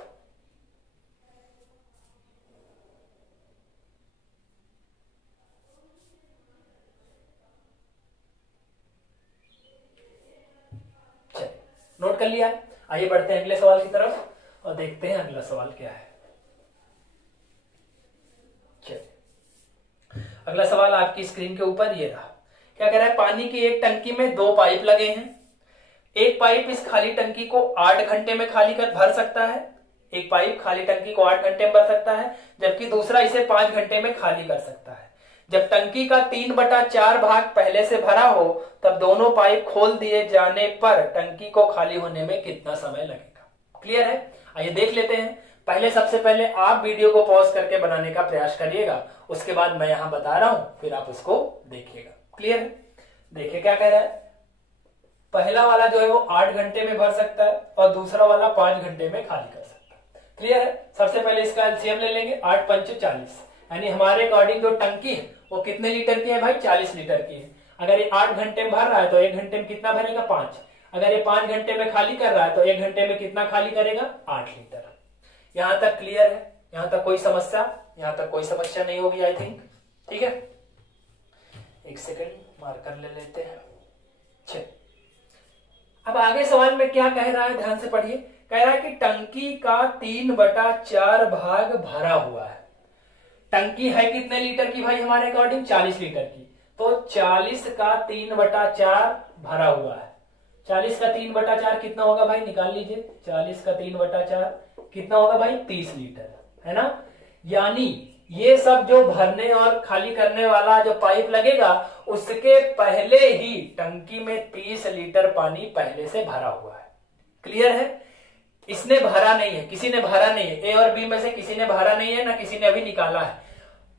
नोट कर लिया है, आइए बढ़ते हैं अगले सवाल की तरफ और देखते हैं अगला सवाल क्या है। चलिए, अगला सवाल आपकी स्क्रीन के ऊपर ये रहा। क्या कह रहा है, पानी की एक टंकी में 2 पाइप लगे हैं। एक पाइप इस खाली टंकी को 8 घंटे में खाली कर भर सकता है। एक पाइप खाली टंकी को 8 घंटे में भर सकता है, जबकि दूसरा इसे 5 घंटे में खाली कर सकता है। जब टंकी का 3/4 भाग पहले से भरा हो तब दोनों पाइप खोल दिए जाने पर टंकी को खाली होने में कितना समय लगेगा। क्लियर है, आइए देख लेते हैं। पहले सबसे पहले आप वीडियो को पॉज करके बनाने का प्रयास करिएगा, उसके बाद मैं यहां बता रहा हूं, फिर आप उसको देखिएगा। क्लियर है, देखिए क्या कह रहा है। पहला वाला जो है वो 8 घंटे में भर सकता है और दूसरा वाला 5 घंटे में खाली कर सकता है। क्लियर है, सबसे पहले इसका एलसीएम ले लेंगे, 8 पंचे 40, यानी हमारे अकॉर्डिंग जो टंकी है वो कितने लीटर की है भाई, 40 लीटर की है। अगर ये 8 घंटे में भर रहा है तो 1 घंटे में कितना भरेगा, 5। अगर ये 5 घंटे में खाली कर रहा है तो 1 घंटे में कितना खाली करेगा, 8 लीटर। यहां तक क्लियर है, यहां तक कोई समस्या, यहां तक कोई समस्या नहीं होगी आई थिंक। ठीक है, 1 सेकेंड मार्कर ले लेते हैं। चलिए अब आगे सवाल में क्या कह रहा है, ध्यान से पढ़िए। कह रहा है कि टंकी का 3/4 भाग भरा हुआ है। टंकी है कितने लीटर की भाई हमारे अकॉर्डिंग? 40 लीटर की। तो 40 का 3/4 भरा हुआ है। 40 का 3/4 कितना होगा भाई? निकाल लीजिए। 40 का 3/4 कितना होगा भाई? 30 लीटर, है ना। यानी ये सब जो भरने और खाली करने वाला जो पाइप लगेगा उसके पहले ही टंकी में 30 लीटर पानी पहले से भरा हुआ है। क्लियर है? इसने भरा नहीं है, किसी ने भरा नहीं है। ए और बी में से किसी ने भरा नहीं है, ना किसी ने अभी निकाला है।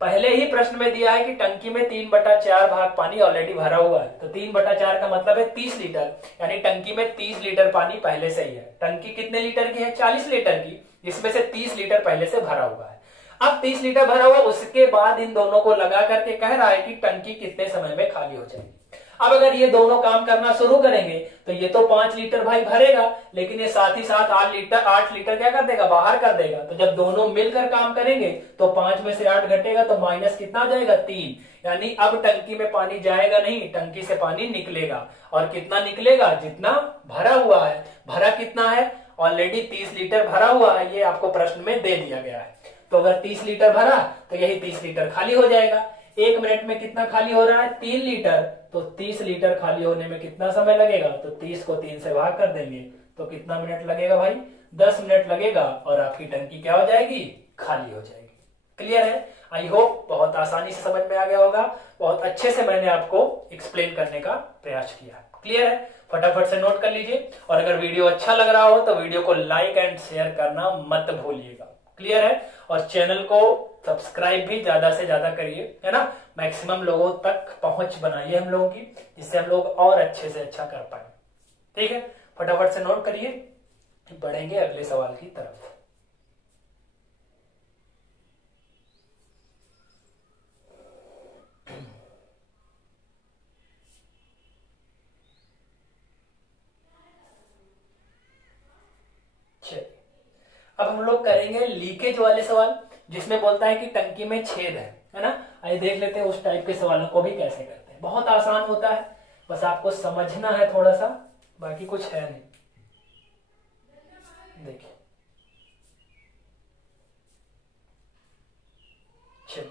पहले ही प्रश्न में दिया है कि टंकी में 3/4 भाग पानी ऑलरेडी भरा हुआ है। तो 3/4 का मतलब है 30 लीटर, यानी टंकी में 30 लीटर पानी पहले से ही है। टंकी कितने लीटर की है? 40 लीटर की, इसमें से 30 लीटर पहले से भरा हुआ है। अब 30 लीटर भरा हुआ, उसके बाद इन दोनों को लगा करके कह रहा है कि टंकी कितने समय में खाली हो जाएगी। अब अगर ये दोनों काम करना शुरू करेंगे तो ये तो 5 लीटर भाई भरेगा, लेकिन ये साथ ही साथ 8 लीटर क्या कर देगा? बाहर कर देगा। तो जब दोनों मिलकर काम करेंगे तो 5 में से 8 घटेगा, तो माइनस कितना आ जाएगा? 3। यानी अब टंकी में पानी जाएगा नहीं, टंकी से पानी निकलेगा। और कितना निकलेगा? जितना भरा हुआ है। भरा कितना है? ऑलरेडी 30 लीटर भरा हुआ है, ये आपको प्रश्न में दे दिया गया है। तो अगर 30 लीटर भरा तो यही 30 लीटर खाली हो जाएगा। 1 मिनट में कितना खाली हो रहा है? 3 लीटर। तो 30 लीटर खाली होने में कितना समय लगेगा? तो 30 को 3 से भाग कर देंगे तो कितना मिनट लगेगा भाई? 10 मिनट लगेगा और आपकी टंकी क्या हो जाएगी? खाली हो जाएगी। क्लियर है? आई होप बहुत आसानी से समझ में आ गया होगा। बहुत अच्छे से मैंने आपको एक्सप्लेन करने का प्रयास किया। क्लियर है? फटाफट से नोट कर लीजिए। और अगर वीडियो अच्छा लग रहा हो तो वीडियो को लाइक एंड शेयर करना मत भूलिएगा। क्लियर है? और चैनल को सब्सक्राइब भी ज्यादा से ज्यादा करिए, है ना। मैक्सिमम लोगों तक पहुंच बनाइए हम लोगों की, जिससे हम लोग और अच्छे से अच्छा कर पाए। ठीक है, फटाफट से नोट करिए, बढ़ेंगे अगले सवाल की तरफ। चलिए अब हम लोग करेंगे लीकेज वाले सवाल, जिसमें बोलता है कि टंकी में छेद है ना। आइए देख लेते हैं उस टाइप के सवालों को भी कैसे करते हैं। बहुत आसान होता है, बस आपको समझना है थोड़ा सा, बाकी कुछ है नहीं। देखिए चलिए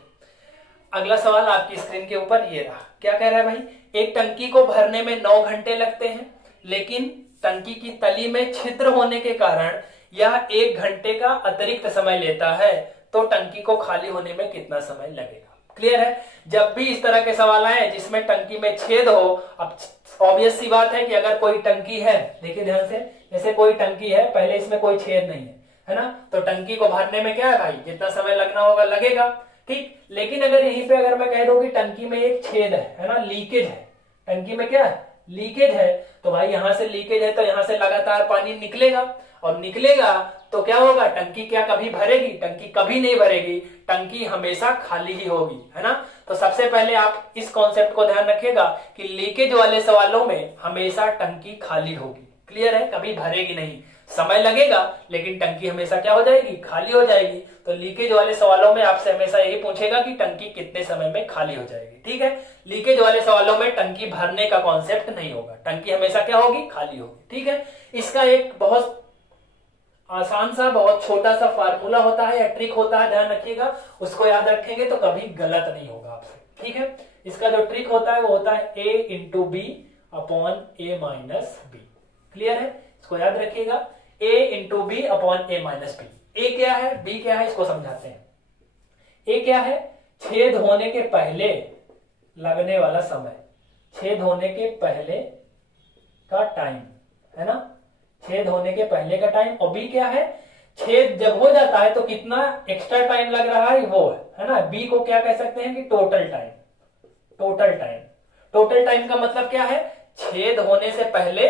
अगला सवाल आपकी स्क्रीन के ऊपर ये रहा। क्या कह रहा है भाई? एक टंकी को भरने में 9 घंटे लगते हैं, लेकिन टंकी की तली में छिद्र होने के कारण यह 1 घंटे का अतिरिक्त समय लेता है, तो टंकी को खाली होने में कितना समय लगेगा? क्लियर है? जब भी इस तरह के सवाल आए जिसमें टंकी में छेद हो, अब ऑब्वियस सी बात है कि अगर कोई टंकी है, देखिए ध्यान से, जैसे कोई टंकी है, पहले इसमें कोई छेद नहीं है ना, तो टंकी को भरने में क्या है भाई? जितना समय लगना होगा लगेगा। ठीक, लेकिन अगर यहीं पे अगर मैं कह दूं कि टंकी में एक छेद है ना, लीकेज है, टंकी में क्या है? लीकेज है, तो भाई यहां से लीकेज है तो यहां से लगातार पानी निकलेगा, और निकलेगा तो क्या होगा? टंकी क्या कभी भरेगी? टंकी कभी नहीं भरेगी, टंकी हमेशा खाली ही होगी, है ना। तो सबसे पहले आप इस कॉन्सेप्ट को ध्यान रखिएगा कि लीकेज वाले सवालों में हमेशा टंकी खाली होगी। क्लियर है? कभी भरेगी नहीं, समय लगेगा लेकिन टंकी हमेशा क्या हो जाएगी? खाली हो जाएगी। तो लीकेज वाले सवालों में आपसे हमेशा यही पूछेगा कि टंकी कितने समय में खाली हो जाएगी। ठीक है, लीकेज वाले सवालों में टंकी भरने का कॉन्सेप्ट नहीं होगा, टंकी हमेशा क्या होगी? खाली होगी। ठीक है, इसका एक बहुत आसान सा, बहुत छोटा सा फार्मूला होता है या ट्रिक होता है, ध्यान रखिएगा, उसको याद रखेंगे तो कभी गलत नहीं होगा आपसे। ठीक है, इसका जो ट्रिक होता है वो होता है a into B upon A minus B. Clear है? इसको याद रखिएगा, a into B upon A minus B. A क्या है, बी क्या है, इसको समझाते हैं। ए क्या है? छेद होने के पहले लगने वाला समय, छेद होने के पहले का टाइम, है ना, छेद होने के पहले का टाइम। और बी क्या है? छेद जब हो जाता है तो कितना एक्स्ट्रा टाइम लग रहा है, वो है ना। बी को क्या कह सकते हैं कि total time. Total time, total time का मतलब क्या है? छेद होने से पहले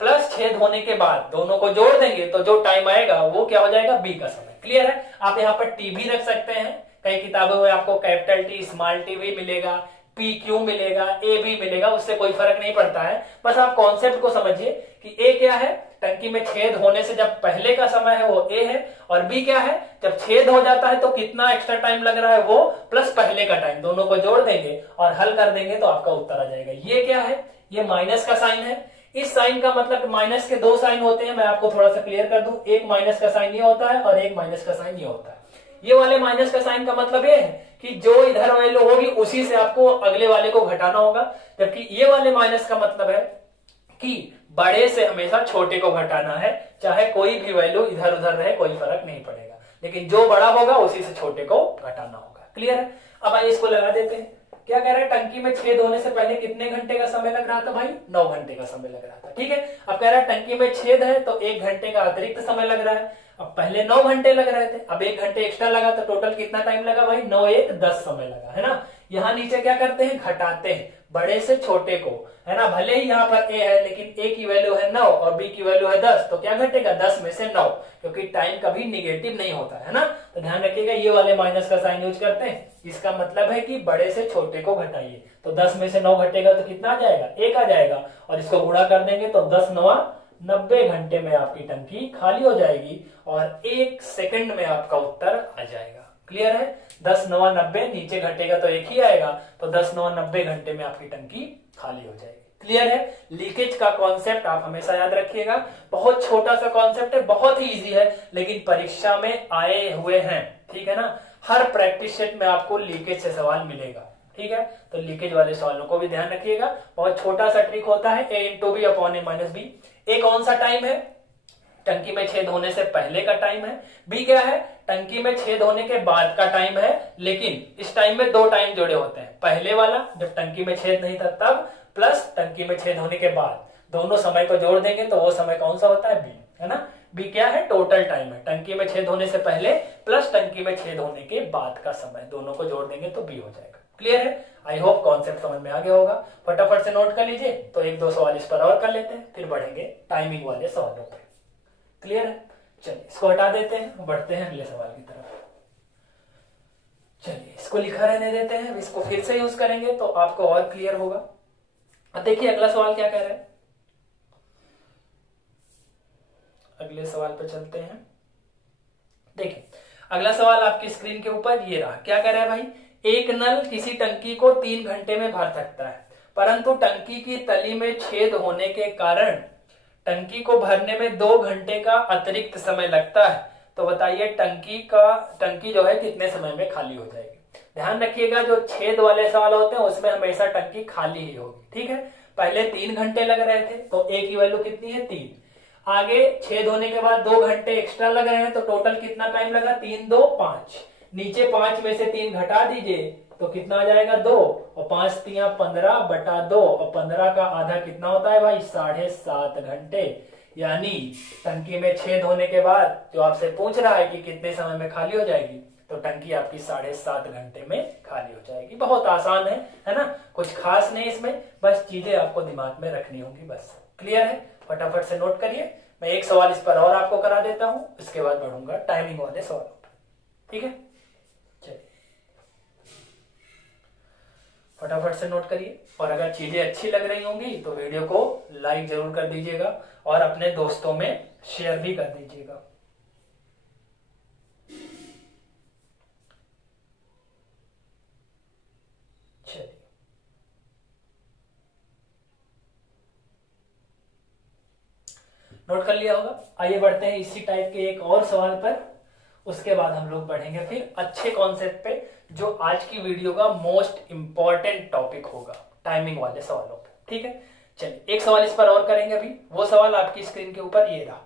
प्लस छेद होने के बाद, दोनों को जोड़ देंगे तो जो टाइम आएगा वो क्या हो जाएगा? बी का समय। क्लियर है? आप यहाँ पर टी भी रख सकते हैं, कई किताबों में आपको कैपिटल टी स्मॉल टी भी मिलेगा, पी क्यू मिलेगा, ए भी मिलेगा, उससे कोई फर्क नहीं पड़ता है। बस आप कॉन्सेप्ट को समझिए कि ए क्या है? टंकी में छेद होने से जब पहले का समय है वो ए है, और बी क्या है? जब छेद हो जाता है तो कितना एक्स्ट्रा टाइम लग रहा है वो, प्लस पहले का टाइम, दोनों को जोड़ देंगे और हल कर देंगे तो आपका उत्तर आ जाएगा। ये क्या है? ये माइनस का साइन है। इस साइन का मतलब माइनस के दो साइन होते हैं, मैं आपको थोड़ा सा क्लियर कर दूं। एक माइनस का साइन ये होता है और एक माइनस का साइन ये होता है। ये वाले माइनस का साइन का मतलब ये है कि जो इधर वैल्यू होगी उसी से आपको अगले वाले को घटाना होगा, जबकि ये वाले माइनस का मतलब है कि बड़े से हमेशा छोटे को घटाना है, चाहे कोई भी वैल्यू इधर उधर रहे कोई फर्क नहीं पड़ेगा, लेकिन जो बड़ा होगा उसी से छोटे को घटाना होगा। क्लियर है? अब आइए इसको लगा देते हैं। क्या कह रहा है, टंकी में छेद होने से पहले कितने घंटे का समय लग रहा था भाई? 9 घंटे का समय लग रहा था। ठीक है, अब कह रहा है टंकी में छेद है तो 1 घंटे का अतिरिक्त समय लग रहा है। अब पहले 9 घंटे लग रहे थे, अब 1 घंटे एक्स्ट्रा लगा तो टोटल कितना टाइम लगा भाई? 9 1 10 समय लगा, है ना। यहाँ नीचे क्या करते हैं, घटाते हैं बड़े से छोटे को, है ना। भले ही यहाँ पर a है लेकिन a की वैल्यू है 9 और b की वैल्यू है 10, तो क्या घटेगा? 10 में से 9, क्योंकि टाइम कभी निगेटिव नहीं होता है ना। तो ध्यान रखिएगा, ये वाले माइनस का साइन यूज करते हैं। इसका मतलब है कि बड़े से छोटे को घटाइए, तो 10 में से 9 घटेगा तो कितना आ जाएगा? 1 आ जाएगा, और इसको गुणा कर देंगे तो 10 9 90 घंटे में आपकी टंकी खाली हो जाएगी और 1 सेकंड में आपका उत्तर आ जाएगा। क्लियर है? 10 9 90, नीचे घटेगा तो 1 ही आएगा, तो 10 9 90 घंटे में आपकी टंकी खाली हो जाएगी। क्लियर है? लीकेज का कॉन्सेप्ट आप हमेशा याद रखिएगा, बहुत छोटा सा कॉन्सेप्ट है, बहुत ही इजी है, लेकिन परीक्षा में आए हुए हैं। ठीक है ना, हर प्रैक्टिस सेट में आपको लीकेज से सवाल मिलेगा। ठीक है, तो लीकेज वाले सवालों को भी ध्यान रखिएगा, बहुत छोटा सा ट्रिक होता है, a into B upon A minus B. A कौन सा टाइम है? टंकी में छेद होने से पहले का टाइम है। बी क्या है? टंकी में छेद होने के बाद का टाइम है, लेकिन इस टाइम में 2 टाइम जुड़े होते हैं, पहले वाला जब टंकी में छेद नहीं था तब, प्लस टंकी में छेद होने के बाद। दोनों समय को जोड़ देंगे तो वो समय कौन सा होता है? बी, है ना। बी क्या है? टोटल टाइम है, टंकी में छेद होने से पहले प्लस टंकी में छेद होने के बाद का समय, दोनों को जोड़ देंगे तो बी हो जाएगा। क्लियर है? आई होप कॉन्सेप्ट समझ में आ गया होगा। फटाफट से नोट कर लीजिए, तो 1-2 सवाल इस पर और कर लेते हैं, फिर बढ़ेंगे टाइमिंग वाले सवालों पे। क्लियर है? चलिए इसको हटा देते हैं, बढ़ते हैं अगले सवाल की तरफ। चलिए इसको लिखा रहने देते हैं, इसको फिर से यूज करेंगे तो आपको और क्लियर होगा। अब देखिए अगला सवाल क्या कह रहा है, अगले सवाल पे चलते हैं। देखिए अगला सवाल आपकी स्क्रीन के ऊपर ये रहा। क्या कह रहा है भाई, एक नल किसी टंकी को 3 घंटे में भर सकता है, परंतु टंकी की तली में छेद होने के कारण टंकी को भरने में 2 घंटे का अतिरिक्त समय लगता है। तो बताइए टंकी जो है कितने समय में खाली हो जाएगी? ध्यान रखिएगा, जो छेद वाले सवाल होते हैं उसमें हमेशा टंकी खाली ही होगी। ठीक है, पहले 3 घंटे लग रहे थे तो ए की वैल्यू कितनी है? 3। आगे छेद होने के बाद 2 घंटे एक्स्ट्रा लग रहे हैं, तो टोटल कितना टाइम लगा? 3 2 5। नीचे 5 में से 3 घटा दीजिए तो कितना आ जाएगा? 2, और 5 3 15 बटा 2, और 15 का आधा कितना होता है भाई? 7.5 घंटे। यानी टंकी में छेद होने के बाद जो आपसे पूछ रहा है कि कितने समय में खाली हो जाएगी, तो टंकी आपकी 7.5 घंटे में खाली हो जाएगी। बहुत आसान है ना, कुछ खास नहीं इसमें, बस चीजें आपको दिमाग में रखनी होंगी बस। क्लियर है? फटाफट से नोट करिए, मैं एक सवाल इस पर और आपको करा देता हूं, इसके बाद बढ़ूंगा टाइमिंग वाले सवालों पर। ठीक है, चलिए फटाफट से नोट करिए, और अगर चीजें अच्छी लग रही होंगी तो वीडियो को लाइक जरूर कर दीजिएगा और अपने दोस्तों में शेयर भी कर दीजिएगा। चलिए नोट कर लिया होगा। आइए बढ़ते हैं इसी टाइप के एक और सवाल पर, उसके बाद हम लोग बढ़ेंगे फिर अच्छे कॉन्सेप्ट पे, जो आज की वीडियो का मोस्ट इंपॉर्टेंट टॉपिक होगा, टाइमिंग वाले सवालों पे। ठीक है, चलिए एक सवाल इस पर और करेंगे अभी। वो सवाल आपकी स्क्रीन के ऊपर ये रहा।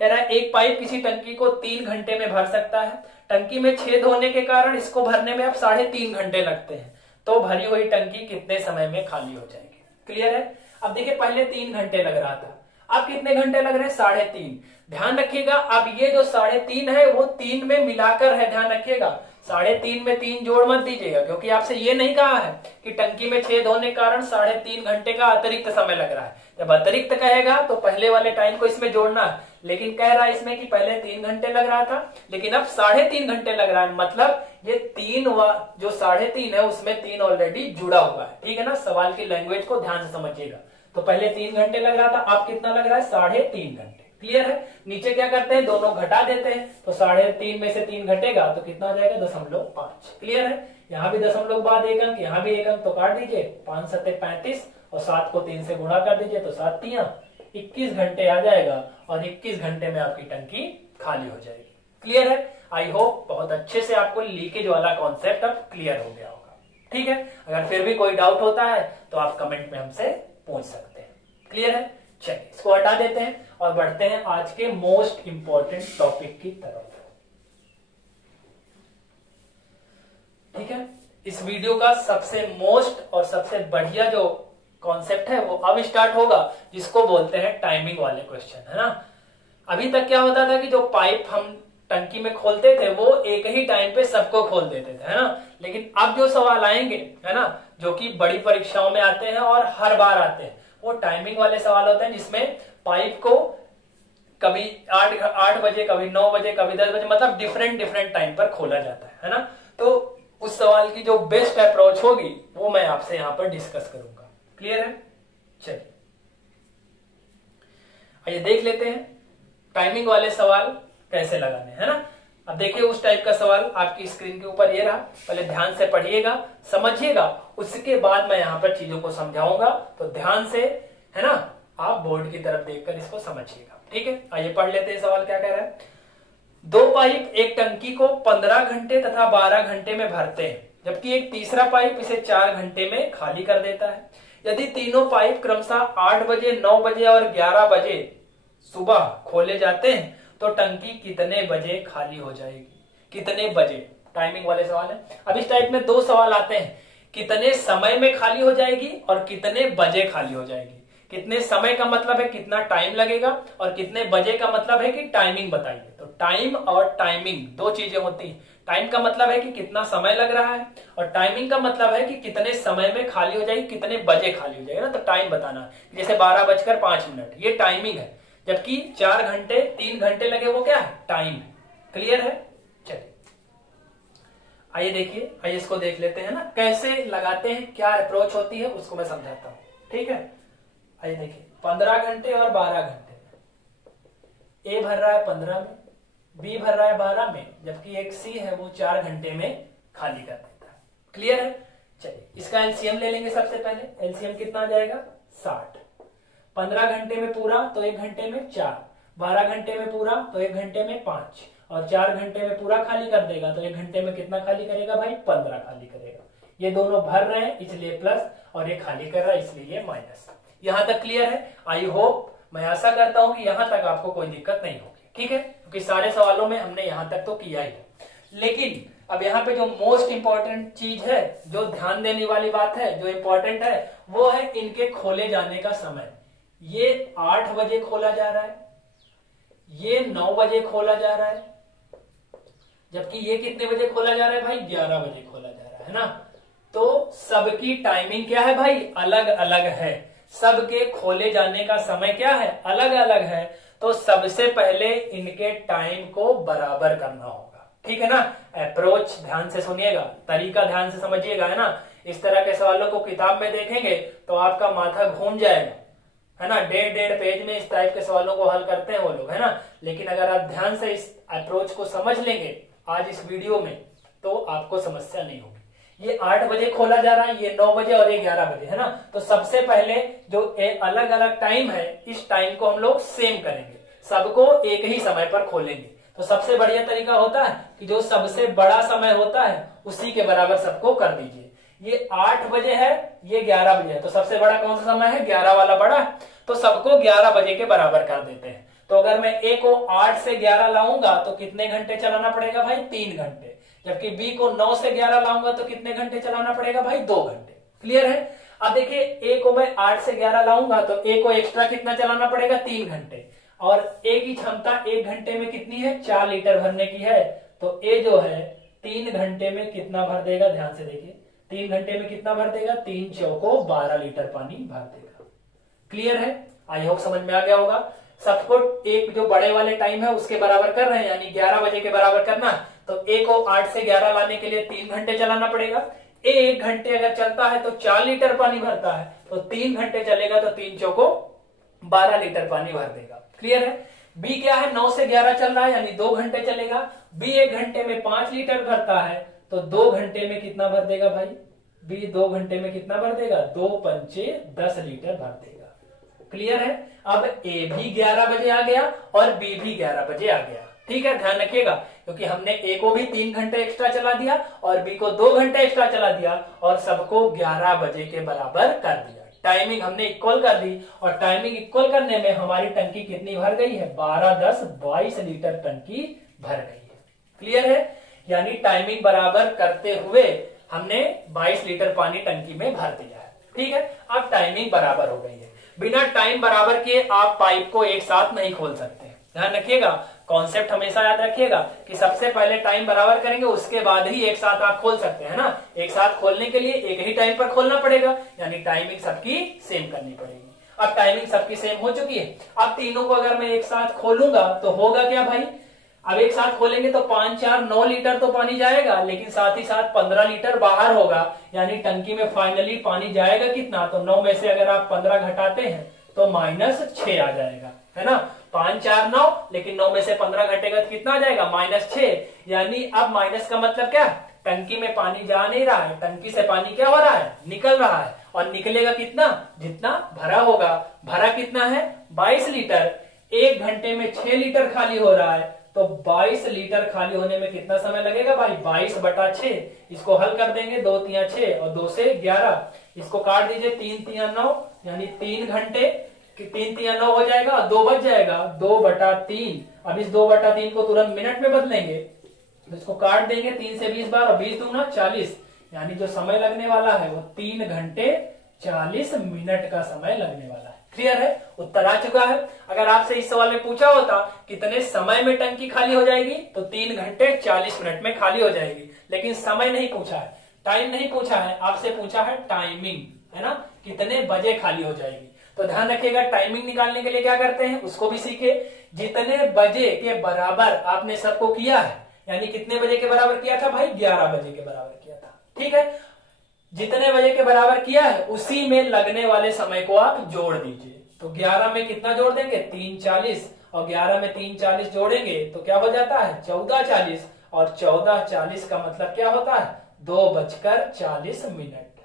कह रहा है एक पाइप किसी टंकी को 3 घंटे में भर सकता है, टंकी में छेद होने के कारण इसको भरने में अब 3.5 घंटे लगते हैं, तो भरी हुई टंकी कितने समय में खाली हो जाएगी? क्लियर है? अब देखिए पहले 3 घंटे लग रहा था, अब कितने घंटे लग रहे हैं? 3.5। ध्यान रखिएगा, अब ये जो 3.5 है वो 3 में मिलाकर है, ध्यान रखिएगा। 3.5 में 3 जोड़ मत दीजिएगा, क्योंकि आपसे ये नहीं कहा है कि टंकी में छेद होने के कारण 3.5 घंटे का अतिरिक्त समय लग रहा है। जब अतिरिक्त कहेगा तो पहले वाले टाइम को इसमें जोड़ना है, लेकिन कह रहा है इसमें कि पहले 3 घंटे लग रहा था लेकिन अब 3.5 घंटे लग रहा है, मतलब ये 3 जो 3.5 है उसमें 3 ऑलरेडी जुड़ा हुआ है। ठीक है ना, सवाल की लैंग्वेज को ध्यान से समझिएगा। तो पहले 3 घंटे लग रहा था, अब कितना लग रहा है? 3.5 घंटे। क्लियर है? नीचे क्या करते हैं, दोनों घटा देते हैं, तो 3.5 में से 3 घटेगा तो कितना आ जाएगा? 0.5। क्लियर है? यहाँ भी दशमलव बाद 1 अंक, यहाँ भी 1 अंक, तो काट दीजिए, 5 7 35 और 7 को 3 से गुणा कर दीजिए तो 7 तियां 21 घंटे आ जाएगा और 21 घंटे में आपकी टंकी खाली हो जाएगी। क्लियर है? आई होप बहुत अच्छे से आपको लीकेज वाला कॉन्सेप्ट अब क्लियर हो गया होगा। ठीक है, अगर फिर भी कोई डाउट होता है तो आप कमेंट में हमसे पूछ सकते हैं। क्लियर है? चलिए इसको हटा देते हैं और बढ़ते हैं आज के मोस्ट इंपॉर्टेंट टॉपिक की तरफ। ठीक है, इस वीडियो का सबसे मोस्ट और सबसे बढ़िया जो कॉन्सेप्ट है वो अब स्टार्ट होगा, जिसको बोलते हैं टाइमिंग वाले क्वेश्चन, है ना। अभी तक क्या होता था कि जो पाइप हम टंकी में खोलते थे वो एक ही टाइम पे सबको खोल देते थे, है ना। लेकिन अब जो सवाल आएंगे, है ना, जो कि बड़ी परीक्षाओं में आते हैं और हर बार आते हैं, वो टाइमिंग वाले सवाल होते हैं, जिसमें पाइप को कभी 8 बजे, कभी 9 बजे, कभी 10 बजे, मतलब डिफरेंट टाइम पर खोला जाता है ना। तो उस सवाल की जो बेस्ट अप्रोच होगी वो मैं आपसे यहां पर डिस्कस करूंगा। क्लियर है? चलिए आइए देख लेते हैं टाइमिंग वाले सवाल कैसे लगाने, है ना। अब देखिए उस टाइप का सवाल आपकी स्क्रीन के ऊपर ये रहा, पहले ध्यान से पढ़िएगा, समझिएगा, उसके बाद मैं यहां पर चीजों को समझाऊंगा, तो ध्यान से, है ना, आप बोर्ड की तरफ देखकर इसको समझिएगा। ठीक है, आइए पढ़ लेते हैं सवाल क्या कह रहा है। 2 पाइप एक टंकी को 15 घंटे तथा 12 घंटे में भरते हैं, जबकि एक तीसरा पाइप इसे 4 घंटे में खाली कर देता है। यदि तीनों पाइप क्रमशः 8 बजे, 9 बजे और 11 बजे सुबह खोले जाते हैं तो टंकी कितने बजे खाली हो जाएगी? कितने बजे? टाइमिंग वाले सवाल है। अब इस टाइप में 2 सवाल आते हैं, कितने समय में खाली हो जाएगी और कितने बजे खाली हो जाएगी। कितने समय का मतलब है कितना टाइम लगेगा, और कितने बजे का मतलब है कि टाइमिंग बताइए। तो टाइम और टाइमिंग 2 चीजें होती हैं। टाइम का मतलब है कि कितना समय लग रहा है, और टाइमिंग का मतलब है कि कितने समय में खाली हो जाएगी, कितने बजे खाली हो जाएगी ना। तो टाइम बताना, जैसे 12:05, ये टाइमिंग है, जबकि 4 घंटे 3 घंटे लगे वो क्या है? टाइम। क्लियर है? चलिए आइए देखिए, आइए इसको देख लेते हैं ना, कैसे लगाते हैं, क्या अप्रोच होती है उसको मैं समझाता हूं। ठीक है, आइए देखिए 15 घंटे और 12 घंटे में ए भर रहा है 15 में, बी भर रहा है 12 में, जबकि एक सी है वो 4 घंटे में खाली कर देता है। क्लियर है? चलिए इसका एलसीएम ले लेंगे। सबसे पहले एलसीएम कितना आ जाएगा? 60। 15 घंटे में पूरा तो 1 घंटे में 4, 12 घंटे में पूरा तो 1 घंटे में 5, और 4 घंटे में पूरा खाली कर देगा तो 1 घंटे में कितना खाली करेगा भाई? 15 खाली करेगा। ये दोनों भर रहे हैं इसलिए प्लस, और ये खाली कर रहा है इसलिए ये माइनस। यहां तक क्लियर है? आई होप, मैं आशा करता हूं कि यहां तक आपको कोई दिक्कत नहीं होगी। ठीक है, क्योंकि सारे सवालों में हमने यहां तक तो किया ही है। लेकिन अब यहाँ पे जो मोस्ट इंपॉर्टेंट चीज है, जो ध्यान देने वाली बात है, जो इंपॉर्टेंट है, वो है इनके खोले जाने का समय। ये 8 बजे खोला जा रहा है, ये 9 बजे खोला जा रहा है, जबकि ये कितने बजे खोला जा रहा है भाई? 11 बजे खोला जा रहा है ना। तो सबकी टाइमिंग क्या है भाई? अलग अलग है। सबके खोले जाने का समय क्या है? अलग अलग है। तो सबसे पहले इनके टाइम को बराबर करना होगा। ठीक है ना। अप्रोच ध्यान से सुनिएगा, तरीका ध्यान से समझिएगा, है ना। इस तरह के सवालों को किताब में देखेंगे तो आपका माथा घूम जाएगा, है ना। 1.5 पेज में इस टाइप के सवालों को हल करते हैं वो लोग, है ना। लेकिन अगर आप ध्यान से इस अप्रोच को समझ लेंगे आज इस वीडियो में, तो आपको समस्या नहीं होगी। ये 8 बजे खोला जा रहा है, ये 9 बजे और ये 11 बजे, है ना। तो सबसे पहले जो अलग अलग टाइम है, इस टाइम को हम लोग सेम करेंगे, सबको एक ही समय पर खोलेंगे। तो सबसे बढ़िया तरीका होता है कि जो सबसे बड़ा समय होता है उसी के बराबर सबको कर दीजिए। ये 8 बजे है, ये 11 बजे है, तो सबसे बड़ा कौन सा समय है? 11 वाला बड़ा, तो सबको 11 बजे के बराबर कर देते हैं। तो अगर मैं ए को 8 से 11 लाऊंगा तो कितने घंटे चलाना पड़ेगा भाई? 3 घंटे। जबकि बी को 9 से 11 लाऊंगा तो कितने घंटे चलाना पड़ेगा भाई? 2 घंटे। क्लियर है? अब देखिए ए को मैं 8 से 11 लाऊंगा तो ए को एक्स्ट्रा कितना चलाना पड़ेगा? 3 घंटे। और ए की क्षमता 1 घंटे में कितनी है? 4 लीटर भरने की है। तो ए जो है 3 घंटे में कितना भर देगा? ध्यान से देखिए, 3 घंटे में कितना भर देगा? 3 चौको 12 लीटर पानी भर देगा। क्लियर है? आई होप समझ में आ गया होगा। सबको एक जो बड़े वाले टाइम है उसके बराबर कर रहे हैं, यानी 11 बजे के बराबर करना। तो ए को 8 से 11 लाने के लिए 3 घंटे चलाना पड़ेगा। ए 1 घंटे अगर चलता है तो 4 लीटर पानी भरता है, तो 3 घंटे चलेगा तो 3 चौको 12 लीटर पानी भर देगा। क्लियर है? बी क्या है? 9 से 11 चल रहा है, यानी 2 घंटे चलेगा। बी 1 घंटे में 5 लीटर भरता है, तो 2 घंटे में कितना भर देगा भाई? बी 2 घंटे में कितना भर देगा, 2 पंचे 10 लीटर भर देगा। क्लियर है। अब ए भी 11 बजे आ गया और बी भी 11 बजे आ गया। ठीक है, ध्यान रखिएगा, क्योंकि हमने ए को भी 3 घंटे एक्स्ट्रा चला दिया और बी को 2 घंटे एक्स्ट्रा चला दिया और सबको 11 बजे के बराबर कर दिया। टाइमिंग हमने इक्वल कर दी और टाइमिंग इक्वल करने में हमारी टंकी कितनी भर गई है, 12 10 22 लीटर टंकी भर गई है। क्लियर है। यानी टाइमिंग बराबर करते हुए हमने 22 लीटर पानी टंकी में भर दिया है। ठीक है, अब टाइमिंग बराबर हो गई है। बिना टाइम बराबर किए आप पाइप को एक साथ नहीं खोल सकते। ध्यान रखिएगा, कॉन्सेप्ट हमेशा याद रखिएगा कि सबसे पहले टाइम बराबर करेंगे, उसके बाद ही एक साथ आप खोल सकते हैं ना। एक साथ खोलने के लिए एक ही टाइम पर खोलना पड़ेगा, यानी टाइमिंग सबकी सेम करनी पड़ेगी। अब टाइमिंग सबकी सेम हो चुकी है। अब तीनों को अगर मैं एक साथ खोलूंगा तो होगा क्या भाई, अब एक साथ खोलेंगे तो 5 4 9 लीटर तो पानी जाएगा, लेकिन साथ ही साथ 15 लीटर बाहर होगा। यानी टंकी में फाइनली पानी जाएगा कितना, तो 9 में से अगर आप 15 घटाते हैं तो -6 आ जाएगा, है ना। 5 4 9, लेकिन 9 में से 15 घटेगा तो कितना आ जाएगा, -6। यानी अब माइनस का मतलब क्या, टंकी में पानी जा नहीं रहा है, टंकी से पानी क्या हो रहा है, निकल रहा है। और निकलेगा कितना, जितना भरा होगा। भरा कितना है, 22 लीटर। 1 घंटे में 6 लीटर खाली हो रहा है, तो 22 लीटर खाली होने में कितना समय लगेगा भाई, 22/6। इसको हल कर देंगे, 2 3 6 और 2 से 11। इसको काट दीजिए, 3 3 9, यानी 3 घंटे कि 3 3 9 हो जाएगा और 2 बच जाएगा, 2/3। अब इस 2/3 को तुरंत मिनट में बदलेंगे, तो इसको काट देंगे, 3 से 20 बार और 20 दूना 40। यानी जो समय लगने वाला है वो 3 घंटे 40 मिनट का समय लगने वाला है। क्लियर है, उत्तर आ चुका है। अगर आपसे इस सवाल में पूछा होता कितने समय में टंकी खाली हो जाएगी, तो 3 घंटे 40 मिनट में खाली हो जाएगी। लेकिन समय नहीं पूछा है, टाइम नहीं पूछा है, आपसे पूछा है टाइमिंग, है ना, कितने बजे खाली हो जाएगी। तो ध्यान रखिएगा, टाइमिंग निकालने के लिए क्या करते हैं उसको भी सीखे। जितने बजे के बराबर आपने सबको किया है, यानी कितने बजे के बराबर किया था भाई, 11 बजे के बराबर किया था। ठीक है, जितने बजे के बराबर किया है उसी में लगने वाले समय को आप जोड़ दीजिए। तो 11 में कितना जोड़ देंगे, 3:40, और 11 में 3:40 जोड़ेंगे तो क्या हो जाता है, 14:40। और 14:40 का मतलब क्या होता है, 2:40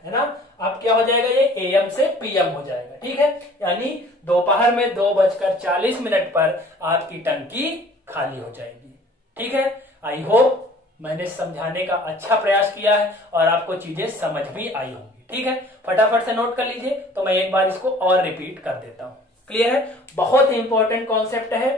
है ना। अब क्या हो जाएगा, ये AM से PM हो जाएगा। ठीक है, यानी दोपहर में 2:40 पर आपकी टंकी खाली हो जाएगी। ठीक है, आई होप मैंने समझाने का अच्छा प्रयास किया है और आपको चीजें समझ भी आई होंगी। ठीक है, फटाफट से नोट कर लीजिए, तो मैं एक बार इसको और रिपीट कर देता हूं। क्लियर है, बहुत ही इंपॉर्टेंट कॉन्सेप्ट है।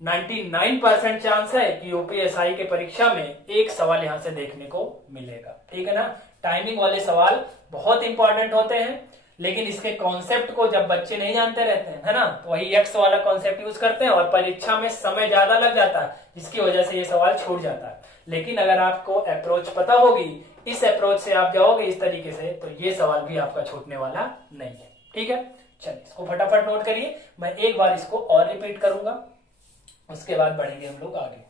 99% चांस है कि यूपीएसआई के परीक्षा में एक सवाल यहां से देखने को मिलेगा। ठीक है ना, टाइमिंग वाले सवाल बहुत इंपॉर्टेंट होते हैं, लेकिन इसके कॉन्सेप्ट को जब बच्चे नहीं जानते रहते हैं, है ना, तो वही एक्स वाला कॉन्सेप्ट यूज करते हैं और परीक्षा में समय ज्यादा लग जाता है, जिसकी वजह से ये सवाल छूट जाता है। लेकिन अगर आपको अप्रोच पता होगी, इस अप्रोच से आप जाओगे इस तरीके से, तो ये सवाल भी आपका छूटने वाला नहीं है। ठीक है, चलिए इसको फटाफट नोट करिए, मैं एक बार इसको और रिपीट करूंगा, उसके बाद बढ़ेंगे हम लोग आगे।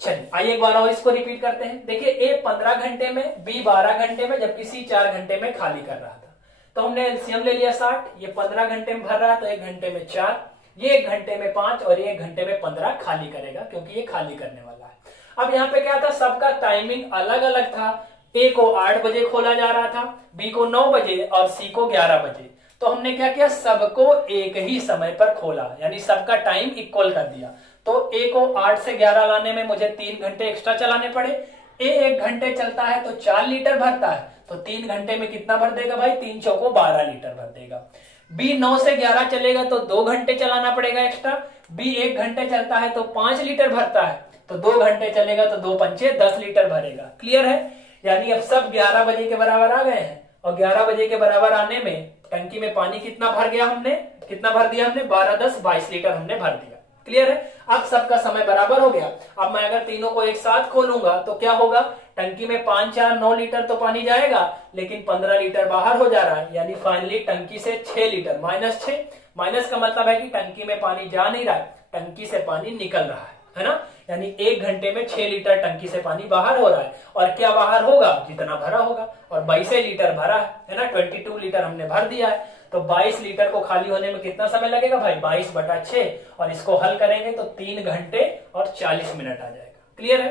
चलिए आइए एक बार और इसको रिपीट करते हैं। देखिए, ए 15 घंटे में, बी 12 घंटे में, जबकि सी 4 घंटे में खाली कर रहा था। तो हमने एलसीएम ले लिया 60। ये 15 घंटे में भर रहा है तो 1 घंटे में 4, ये 1 घंटे में 5 और ये 1 घंटे में 15 खाली करेगा, क्योंकि ये खाली करने वाला है। अब यहाँ पे क्या था, सबका टाइमिंग अलग अलग था। ए को 8 बजे खोला जा रहा था, बी को 9 बजे और सी को 11 बजे। तो हमने क्या किया, सबको एक ही समय पर खोला, यानी सबका टाइम इक्वल कर दिया। तो ए को 8 से 11 लाने में मुझे 3 घंटे एक्स्ट्रा चलाने पड़े। ए 1 घंटे चलता है तो 4 लीटर भरता है, तो 3 घंटे में कितना भर देगा भाई, 3 चौको 12 लीटर भर देगा। बी 9 से 11 चलेगा तो 2 घंटे चलाना पड़ेगा एक्स्ट्रा। बी 1 घंटे चलता है तो 5 लीटर भरता है, तो 2 घंटे चलेगा तो 2 पंचे 10 लीटर भरेगा। क्लियर है, यानी अब सब 11 बजे के बराबर आ गए हैं, और 11 बजे के बराबर आने में टंकी में पानी कितना भर गया, हमने कितना भर दिया, हमने 12 10 22 लीटर हमने भर दिया। क्लियर है, अब सबका समय बराबर हो गया। अब मैं अगर तीनों को एक साथ खोलूंगा तो क्या होगा, टंकी में 5 4 9 लीटर तो पानी जाएगा, लेकिन 15 लीटर बाहर हो जा रहा है, यानी फाइनली टंकी से 6 लीटर -6। माइनस का मतलब है कि टंकी में पानी जा नहीं रहा है, टंकी से पानी निकल रहा है ना। यानी 1 घंटे में 6 लीटर टंकी से पानी बाहर हो रहा है, और क्या बाहर होगा, जितना भरा होगा, और 22 लीटर भरा है ना, 22 लीटर हमने भर दिया है। तो 22 लीटर को खाली होने में कितना समय लगेगा भाई, 22/6, और इसको हल करेंगे तो 3 घंटे और 40 मिनट आ जाएगा। क्लियर है,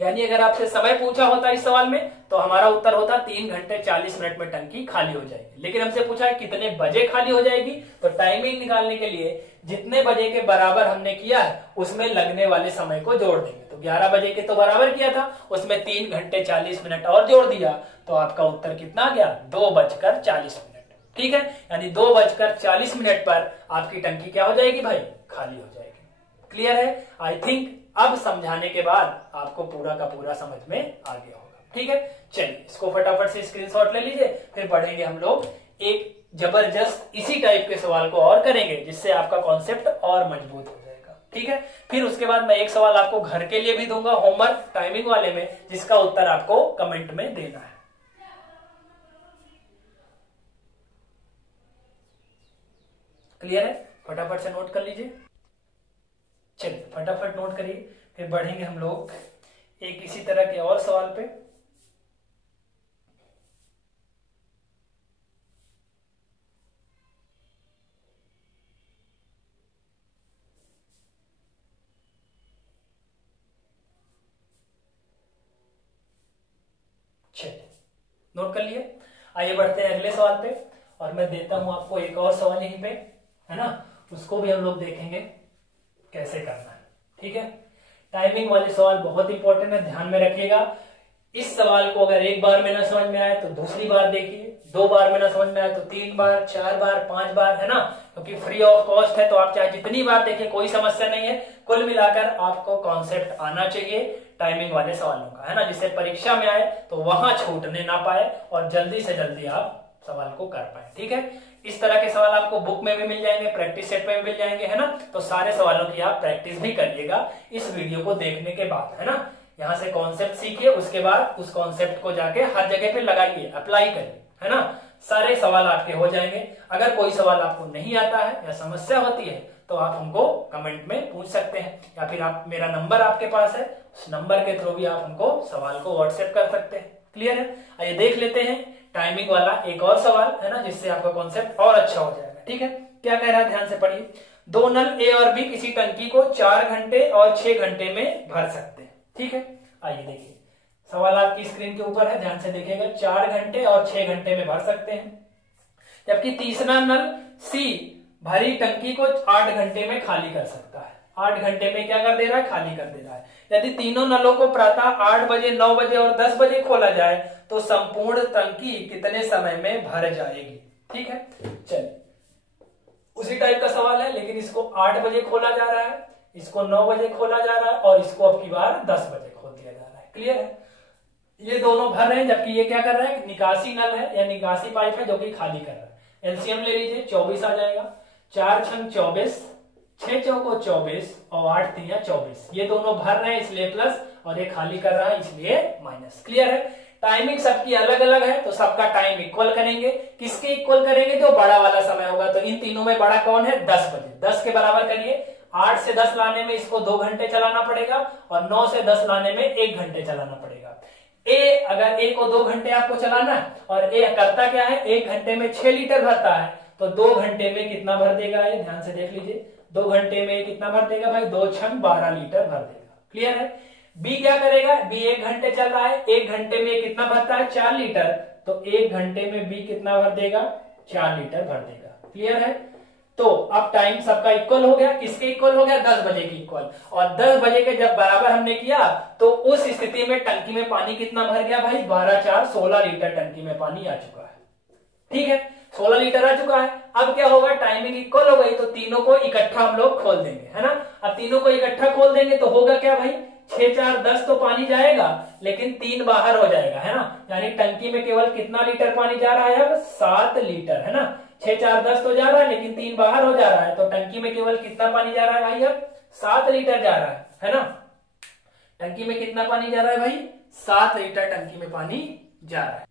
यानी अगर आपसे समय पूछा होता इस सवाल में तो हमारा उत्तर होता 3 घंटे 40 मिनट में टंकी खाली हो जाएगी। लेकिन हमसे पूछा है कितने बजे खाली हो जाएगी, तो टाइमिंग निकालने के लिए जितने बजे के बराबर हमने किया है उसमें लगने वाले समय को जोड़ देंगे। तो 11 बजे के तो बराबर किया था, उसमें 3 घंटे 40 मिनट और जोड़ दिया, तो आपका उत्तर कितना आ गया 2:40 मिनट। ठीक है, यानी 2:40 पर आपकी टंकी क्या हो जाएगी भाई, खाली हो जाएगी। क्लियर है? आई थिंक अब समझाने के बाद आपको पूरा का पूरा समझ में आ गया होगा। ठीक है, चलिए इसको फटाफट से स्क्रीनशॉट ले लीजिए, फिर पढ़ेंगे हम लोग एक जबरदस्त इसी टाइप के सवाल को और करेंगे जिससे आपका कॉन्सेप्ट और मजबूत हो जाएगा। ठीक है, फिर उसके बाद मैं एक सवाल आपको घर के लिए भी दूंगा होमवर्क टाइमिंग वाले में, जिसका उत्तर आपको कमेंट में देना है। क्लियर है? फटाफट से नोट कर लीजिए। चलिए फटाफट नोट करिए, फिर बढ़ेंगे हम लोग एक इसी तरह के और सवाल पे। चलिए नोट कर लिए, आइए बढ़ते हैं अगले सवाल पे, और मैं देता हूं आपको एक और सवाल यहीं पे, है ना, उसको भी हम लोग देखेंगे कैसे करना है। ठीक है, टाइमिंग वाले सवाल बहुत इंपॉर्टेंट है, ध्यान में रखिएगा। इस सवाल को अगर एक बार में ना समझ में आए तो दूसरी बार देखिए, 2 बार में ना समझ में आए तो 3 बार, 4 बार, 5 बार, है ना, क्योंकि फ्री ऑफ कॉस्ट है, तो आप चाहे जितनी बार देखिए कोई समस्या नहीं है। कुल मिलाकर आपको कॉन्सेप्ट आना चाहिए टाइमिंग वाले सवालों का, है ना, जिससे परीक्षा में आए तो वहां छूटने ना पाए और जल्दी से जल्दी आप सवाल को कर पाए। ठीक है, इस तरह के सवाल आपको बुक में भी मिल जाएंगे, प्रैक्टिस सेट में भी मिल जाएंगे, है ना, तो सारे सवालों की आप प्रैक्टिस भी करिएगा इस वीडियो को देखने के बाद, है ना। यहाँ से कॉन्सेप्ट सीखिए, उसके बाद उस कॉन्सेप्ट को जाके हर जगह पे लगाइए, अप्लाई करिए, है ना, सारे सवाल आपके हो जाएंगे। अगर कोई सवाल आपको नहीं आता है या समस्या होती है तो आप हमको कमेंट में पूछ सकते हैं, या फिर आप, मेरा नंबर आपके पास है, उस नंबर के थ्रू भी आप हमको सवाल को व्हाट्सएप कर सकते हैं। क्लियर है? आइए देख लेते हैं टाइमिंग वाला एक और सवाल, है ना, जिससे आपका कॉन्सेप्ट और अच्छा हो जाएगा। ठीक है, क्या कह रहा है ध्यान से पढ़िए। 2 नल ए और बी किसी टंकी को 4 घंटे और 6 घंटे में भर सकते हैं। ठीक है, आइए देखिए, सवाल आपकी स्क्रीन के ऊपर है, ध्यान से देखिएगा। 4 घंटे और 6 घंटे में भर सकते हैं, जबकि तीसरा नल सी भरी टंकी को 8 घंटे में खाली कर सकता है। 8 घंटे में क्या कर दे रहा है, खाली कर दे रहा है। यदि तीनों नलों को प्रातः 8 बजे, 9 बजे और 10 बजे खोला जाए तो संपूर्ण टंकी कितने समय में भर जाएगी। ठीक है, चलिए उसी टाइप का सवाल है, लेकिन इसको 8 बजे खोला जा रहा है, इसको 9 बजे खोला जा रहा है, और इसको अब की बार 10 बजे खोल दिया जा रहा है। क्लियर है? ये दोनों भर रहे हैं, जबकि ये क्या कर रहा है, निकासी नल है या निकासी पाइप है जो कि खाली कर रहा है। एलसीएम ले लीजिए, 24 आ जाएगा। 4 छंग 24, 6 चौको 24 और 8 तिया 24। ये दोनों भर रहे हैं इसलिए प्लस, और ये खाली कर रहा है इसलिए माइनस। क्लियर है? टाइमिंग सबकी अलग अलग है, तो सबका टाइम इक्वल करेंगे। किसके इक्वल करेंगे, जो बड़ा वाला समय होगा, तो इन तीनों में बड़ा कौन है, 10 बजे। 10 के बराबर करिए। 8 से 10 लाने में इसको 2 घंटे चलाना पड़ेगा, और 9 से 10 लाने में 1 घंटे चलाना पड़ेगा। अगर ए को 2 घंटे आपको चलाना है, और ए करता क्या है, 1 घंटे में 6 लीटर भरता है, तो 2 घंटे में कितना भर देगा, ये ध्यान से देख लीजिए। 2 घंटे में कितना भर देगा भाई, 2 छंग 12 लीटर भर देगा। क्लियर है? बी क्या करेगा, बी 1 घंटे चल रहा है, 1 घंटे में कितना भरता है, 4 लीटर, तो 1 घंटे में बी कितना भर देगा, 4 लीटर भर देगा। क्लियर है? तो अब टाइम सबका इक्वल हो गया। किसके इक्वल हो गया, 10 बजे की इक्वल। और 10 बजे के जब बराबर हमने किया तो उस स्थिति में टंकी में पानी कितना भर गया भाई, 12 4 16 लीटर टंकी में पानी आ चुका है। ठीक है, 16 लीटर आ चुका है। अब क्या होगा, टाइमिंग इक्वल हो गई, तो तीनों को इकट्ठा हम लोग खोल देंगे, है ना। अब तीनों को इकट्ठा खोल देंगे तो होगा क्या भाई, 6 4 10 तो पानी जाएगा, लेकिन 3 बाहर हो जाएगा, है ना। यानी टंकी में केवल कितना लीटर पानी जा रहा है, अब 7 लीटर, है ना। 6 4 10 तो जा रहा है, लेकिन 3 बाहर हो जा रहा है, तो टंकी में केवल कितना पानी जा रहा है भाई, अब 7 लीटर जा रहा है ना। टंकी में कितना पानी जा रहा है भाई, 7 लीटर टंकी में पानी जा रहा है।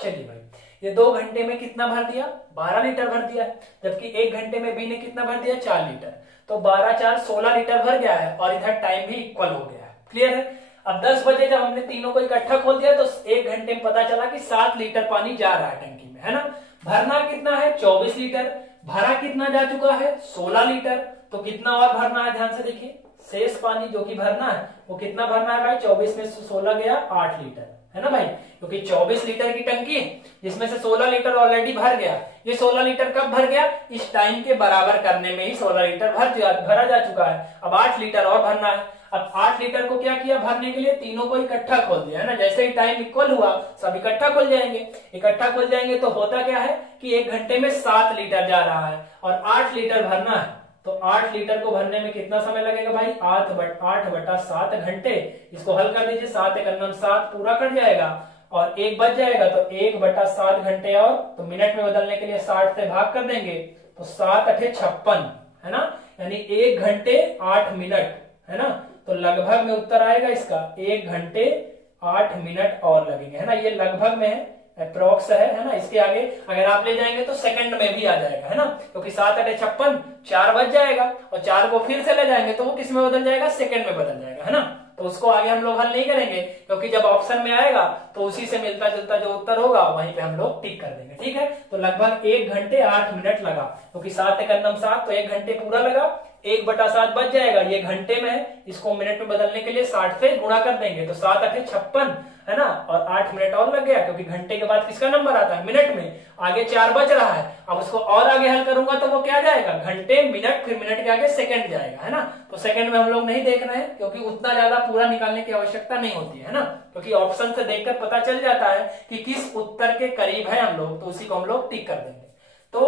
चलिए भाई, ये 2 घंटे में कितना भर दिया, 12 लीटर भर दिया, जबकि 1 घंटे में बी ने कितना भर दिया, 4 लीटर, तो 12 4 16 लीटर भर गया है, और इधर टाइम भी इक्वल हो गया है। क्लियर है? अब 10 बजे जब हमने तीनों को इकट्ठा खोल दिया तो 1 घंटे में पता चला कि 7 लीटर पानी जा रहा है टंकी में, है ना। भरना कितना है, 24 लीटर। भरा कितना जा चुका है, 16 लीटर, तो कितना और भरना है, ध्यान से देखिए, शेष पानी जो कि भरना है वो कितना भरना है भाई, 24 में से 16 गया 8 लीटर, है ना भाई, क्योंकि 24 लीटर की टंकी है जिसमें से 16 लीटर ऑलरेडी भर गया। ये 16 लीटर कब भर गया, इस टाइम के बराबर करने में ही 16 लीटर भरा जा चुका है। अब 8 लीटर और भरना है। अब 8 लीटर को क्या किया भरने के लिए, तीनों को इकट्ठा खोल दिया, है ना। जैसे ही टाइम इक्वल हुआ सब इकट्ठा खुल जाएंगे। इकट्ठा खुल जाएंगे तो होता क्या है कि 1 घंटे में 7 लीटर जा रहा है और 8 लीटर भरना है। तो 8 लीटर को भरने में कितना समय लगेगा भाई, 8/7 घंटे। इसको हल कर दीजिए, 7 × 7 पूरा कट जाएगा और 1 बच जाएगा तो 1/7 घंटे। और तो मिनट में बदलने के लिए 60 से भाग कर देंगे तो 7 × 8 = 56, है ना, यानी 1 घंटे 8 मिनट, है ना। तो लगभग में उत्तर आएगा इसका 1 घंटे 8 मिनट और लगेंगे, है ना। ये लगभग में है, अप्रोक्स है ना। इसके आगे अगर आप ले जाएंगे तो सेकंड में भी आ जाएगा, है ना, क्योंकि 7 × 8 = 56, 4 बच जाएगा और 4 को फिर से ले जाएंगे तो वो किस में बदल जाएगा, सेकंड में बदल जाएगा, है ना। तो उसको आगे हम लोग हल नहीं करेंगे क्योंकि जब ऑप्शन में आएगा तो उसी से मिलता जुलता जो उत्तर होगा वहीं पे हम लोग टिक कर देंगे, ठीक है। तो लगभग 1 घंटे 8 मिनट लगा, क्योंकि 7 × 7 तो 1 घंटे पूरा लगा, 1/7 बच जाएगा, ये घंटे में है, इसको मिनट में बदलने के लिए 60 से गुणा कर देंगे तो 7 × 8 = 56, है ना, और 8 मिनट और लग गया क्योंकि घंटे के बाद किसका नंबर आता है, मिनट में। आगे 4 बच रहा है, अब उसको और आगे हल करूंगा तो वो क्या जाएगा, घंटे मिनट, फिर मिनट के आगे सेकंड जाएगा, है ना। तो सेकंड में हम लोग नहीं देख रहे हैं क्योंकि उतना ज्यादा पूरा निकालने की आवश्यकता नहीं होती है ना, क्योंकि ऑप्शन से देखकर पता चल जाता है कि किस उत्तर के करीब है हम लोग, तो उसी को हम लोग टिक कर देंगे। तो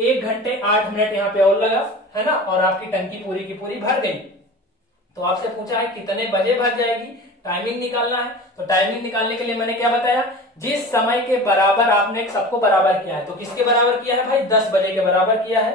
1 घंटे 8 मिनट यहाँ पे और लगा, है ना, और आपकी टंकी पूरी की पूरी भर गई। तो आपसे पूछा है कितने बजे भर जाएगी, टाइमिंग निकालना है। तो टाइमिंग निकालने के लिए मैंने क्या बताया, जिस समय के बराबर आपने सबको बराबर किया है, तो किसके बराबर किया है भाई, 10 बजे के बराबर किया है।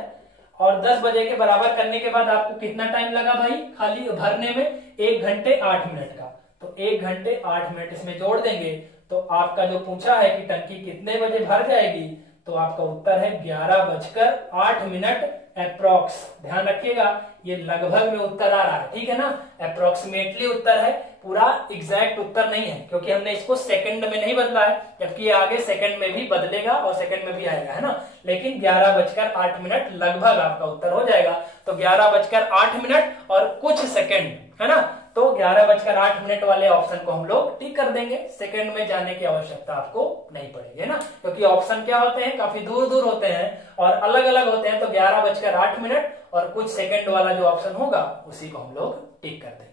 और 10 बजे के बराबर करने के बाद आपको कितना टाइम लगा भाई खाली भरने में, 1 घंटे 8 मिनट का। तो 1 घंटे 8 मिनट इसमें जोड़ देंगे तो आपका जो पूछा है कि टंकी कितने बजे भर जाएगी, तो आपका उत्तर है 11:08 अप्रोक्स। ध्यान रखिएगा ये लगभग में उत्तर आ रहा है, ठीक है ना, अप्रोक्सीमेटली उत्तर है, पूरा एग्जैक्ट उत्तर नहीं है, क्योंकि हमने इसको सेकंड में नहीं बदला है, जबकि ये आगे सेकंड में भी बदलेगा और सेकंड में भी आएगा, है ना। लेकिन 11:08 लगभग आपका उत्तर हो जाएगा। तो 11:08 और कुछ सेकंड, है ना, तो 11:08 वाले ऑप्शन को हम लोग टिक कर देंगे। सेकंड में जाने की आवश्यकता आपको नहीं पड़ेगी, है ना, क्योंकि ऑप्शन क्या होते हैं, काफी दूर दूर होते हैं और अलग अलग होते हैं। तो 11:08 और कुछ सेकंड वाला जो ऑप्शन होगा उसी को हम लोग टिक कर देंगे।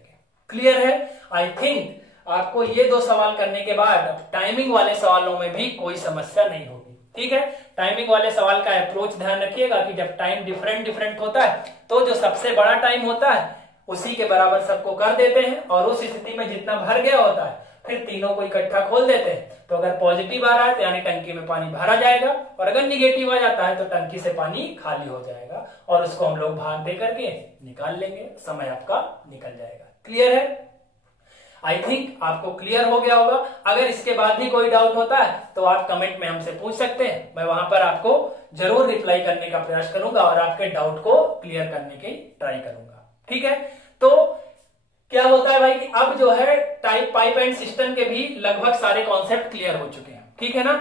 क्लियर है? आई थिंक आपको ये 2 सवाल करने के बाद टाइमिंग वाले सवालों में भी कोई समस्या नहीं होगी, ठीक है। टाइमिंग वाले सवाल का अप्रोच ध्यान रखिएगा कि जब टाइम डिफरेंट होता है तो जो सबसे बड़ा टाइम होता है उसी के बराबर सबको कर देते हैं और उस स्थिति में जितना भर गया होता है फिर तीनों को इकट्ठा खोल देते हैं। तो अगर पॉजिटिव आ रहा है तो यानी टंकी में पानी भरा जाएगा और अगर निगेटिव आ जाता है तो टंकी से पानी खाली हो जाएगा और उसको हम लोग भाग दे करके निकाल लेंगे, समय आपका निकल जाएगा। क्लियर है? आई थिंक आपको क्लियर हो गया होगा। अगर इसके बाद भी कोई डाउट होता है तो आप कमेंट में हमसे पूछ सकते हैं, मैं वहां पर आपको जरूर रिप्लाई करने का प्रयास करूंगा और आपके डाउट को क्लियर करने की ट्राई करूंगा, ठीक है। तो क्या होता है भाई कि अब जो है पाइप एंड सिस्टम के भी लगभग सारे कॉन्सेप्ट क्लियर हो चुके हैं, ठीक है ना।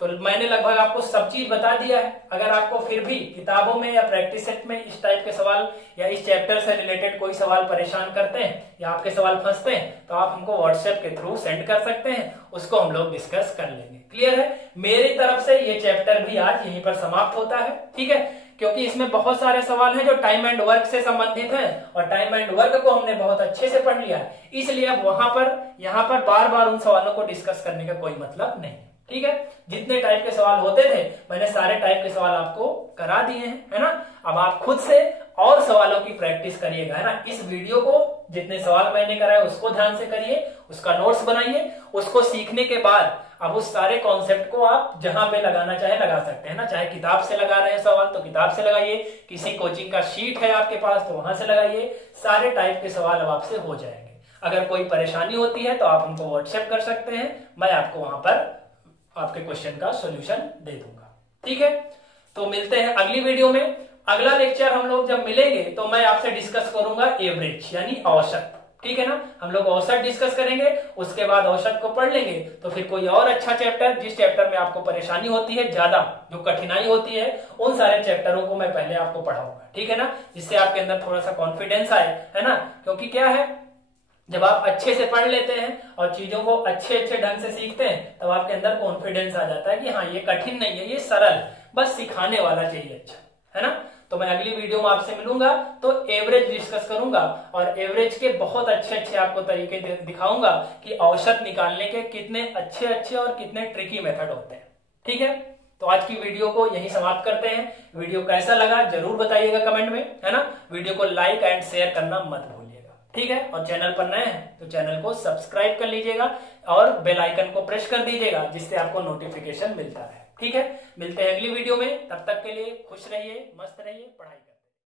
तो मैंने लगभग आपको सब चीज बता दिया है। अगर आपको फिर भी किताबों में या प्रैक्टिस सेट में इस टाइप के सवाल या इस चैप्टर से रिलेटेड कोई सवाल परेशान करते हैं या आपके सवाल फंसते हैं तो आप हमको व्हाट्सएप के थ्रू सेंड कर सकते हैं, उसको हम लोग डिस्कस कर लेंगे। क्लियर है? मेरी तरफ से ये चैप्टर भी आज यहीं पर समाप्त होता है, ठीक है, क्योंकि इसमें बहुत सारे सवाल हैं जो टाइम एंड वर्क से संबंधित हैं और टाइम एंड वर्क को हमने बहुत अच्छे से पढ़ लिया है, इसलिए अब यहाँ पर बार बार उन सवालों को डिस्कस करने का कोई मतलब नहीं, ठीक है। जितने टाइप के सवाल होते थे मैंने सारे टाइप के सवाल आपको करा दिए हैं, है ना। अब आप खुद से और सवालों की प्रैक्टिस करिएगा, है ना। इस वीडियो को जितने सवाल मैंने कराए उसको ध्यान से करिए, उसका नोट्स बनाइए, उसको सीखने के बाद अब उस सारे कॉन्सेप्ट को आप जहां पे लगाना चाहे लगा सकते हैं ना। चाहे किताब से लगा रहे हैं सवाल तो किताब से लगाइए, किसी कोचिंग का शीट है आपके पास तो वहां से लगाइए, सारे टाइप के सवाल अब आपसे हो जाएंगे। अगर कोई परेशानी होती है तो आप हमको व्हाट्सएप कर सकते हैं, मैं आपको वहां पर आपके क्वेश्चन का सोल्यूशन दे दूंगा, ठीक है। तो मिलते हैं अगली वीडियो में। अगला लेक्चर हम लोग जब मिलेंगे तो मैं आपसे डिस्कस करूंगा एवरेज यानी औसत, ठीक है ना। हम लोग औसत डिस्कस करेंगे, उसके बाद औसत को पढ़ लेंगे तो फिर कोई और अच्छा चैप्टर, जिस चैप्टर में आपको परेशानी होती है ज्यादा, जो कठिनाई होती है, उन सारे चैप्टरों को मैं पहले आपको पढ़ाऊंगा, ठीक है ना, जिससे आपके अंदर थोड़ा सा कॉन्फिडेंस आए, है ना। क्योंकि क्या है, जब आप अच्छे से पढ़ लेते हैं और चीजों को अच्छे ढंग से सीखते हैं तब आपके अंदर कॉन्फिडेंस आ जाता है कि हाँ ये कठिन नहीं है, ये सरल, बस सिखाने वाला चाहिए, अच्छा, है ना। तो मैं अगली वीडियो में आपसे मिलूंगा तो एवरेज डिस्कस करूंगा और एवरेज के बहुत अच्छे आपको तरीके दिखाऊंगा कि औसत निकालने के कितने अच्छे और कितने ट्रिकी मेथड होते हैं, ठीक है। तो आज की वीडियो को यहीं समाप्त करते हैं। वीडियो कैसा लगा जरूर बताइएगा कमेंट में, है ना। वीडियो को लाइक एंड शेयर करना मत भूलिएगा, ठीक है। और चैनल पर नए हैं तो चैनल को सब्सक्राइब कर लीजिएगा और बेल आइकन को प्रेस कर दीजिएगा, जिससे आपको नोटिफिकेशन मिलता है, ठीक है। मिलते हैं अगली वीडियो में, तब तक के लिए खुश रहिए, मस्त रहिए, पढ़ाई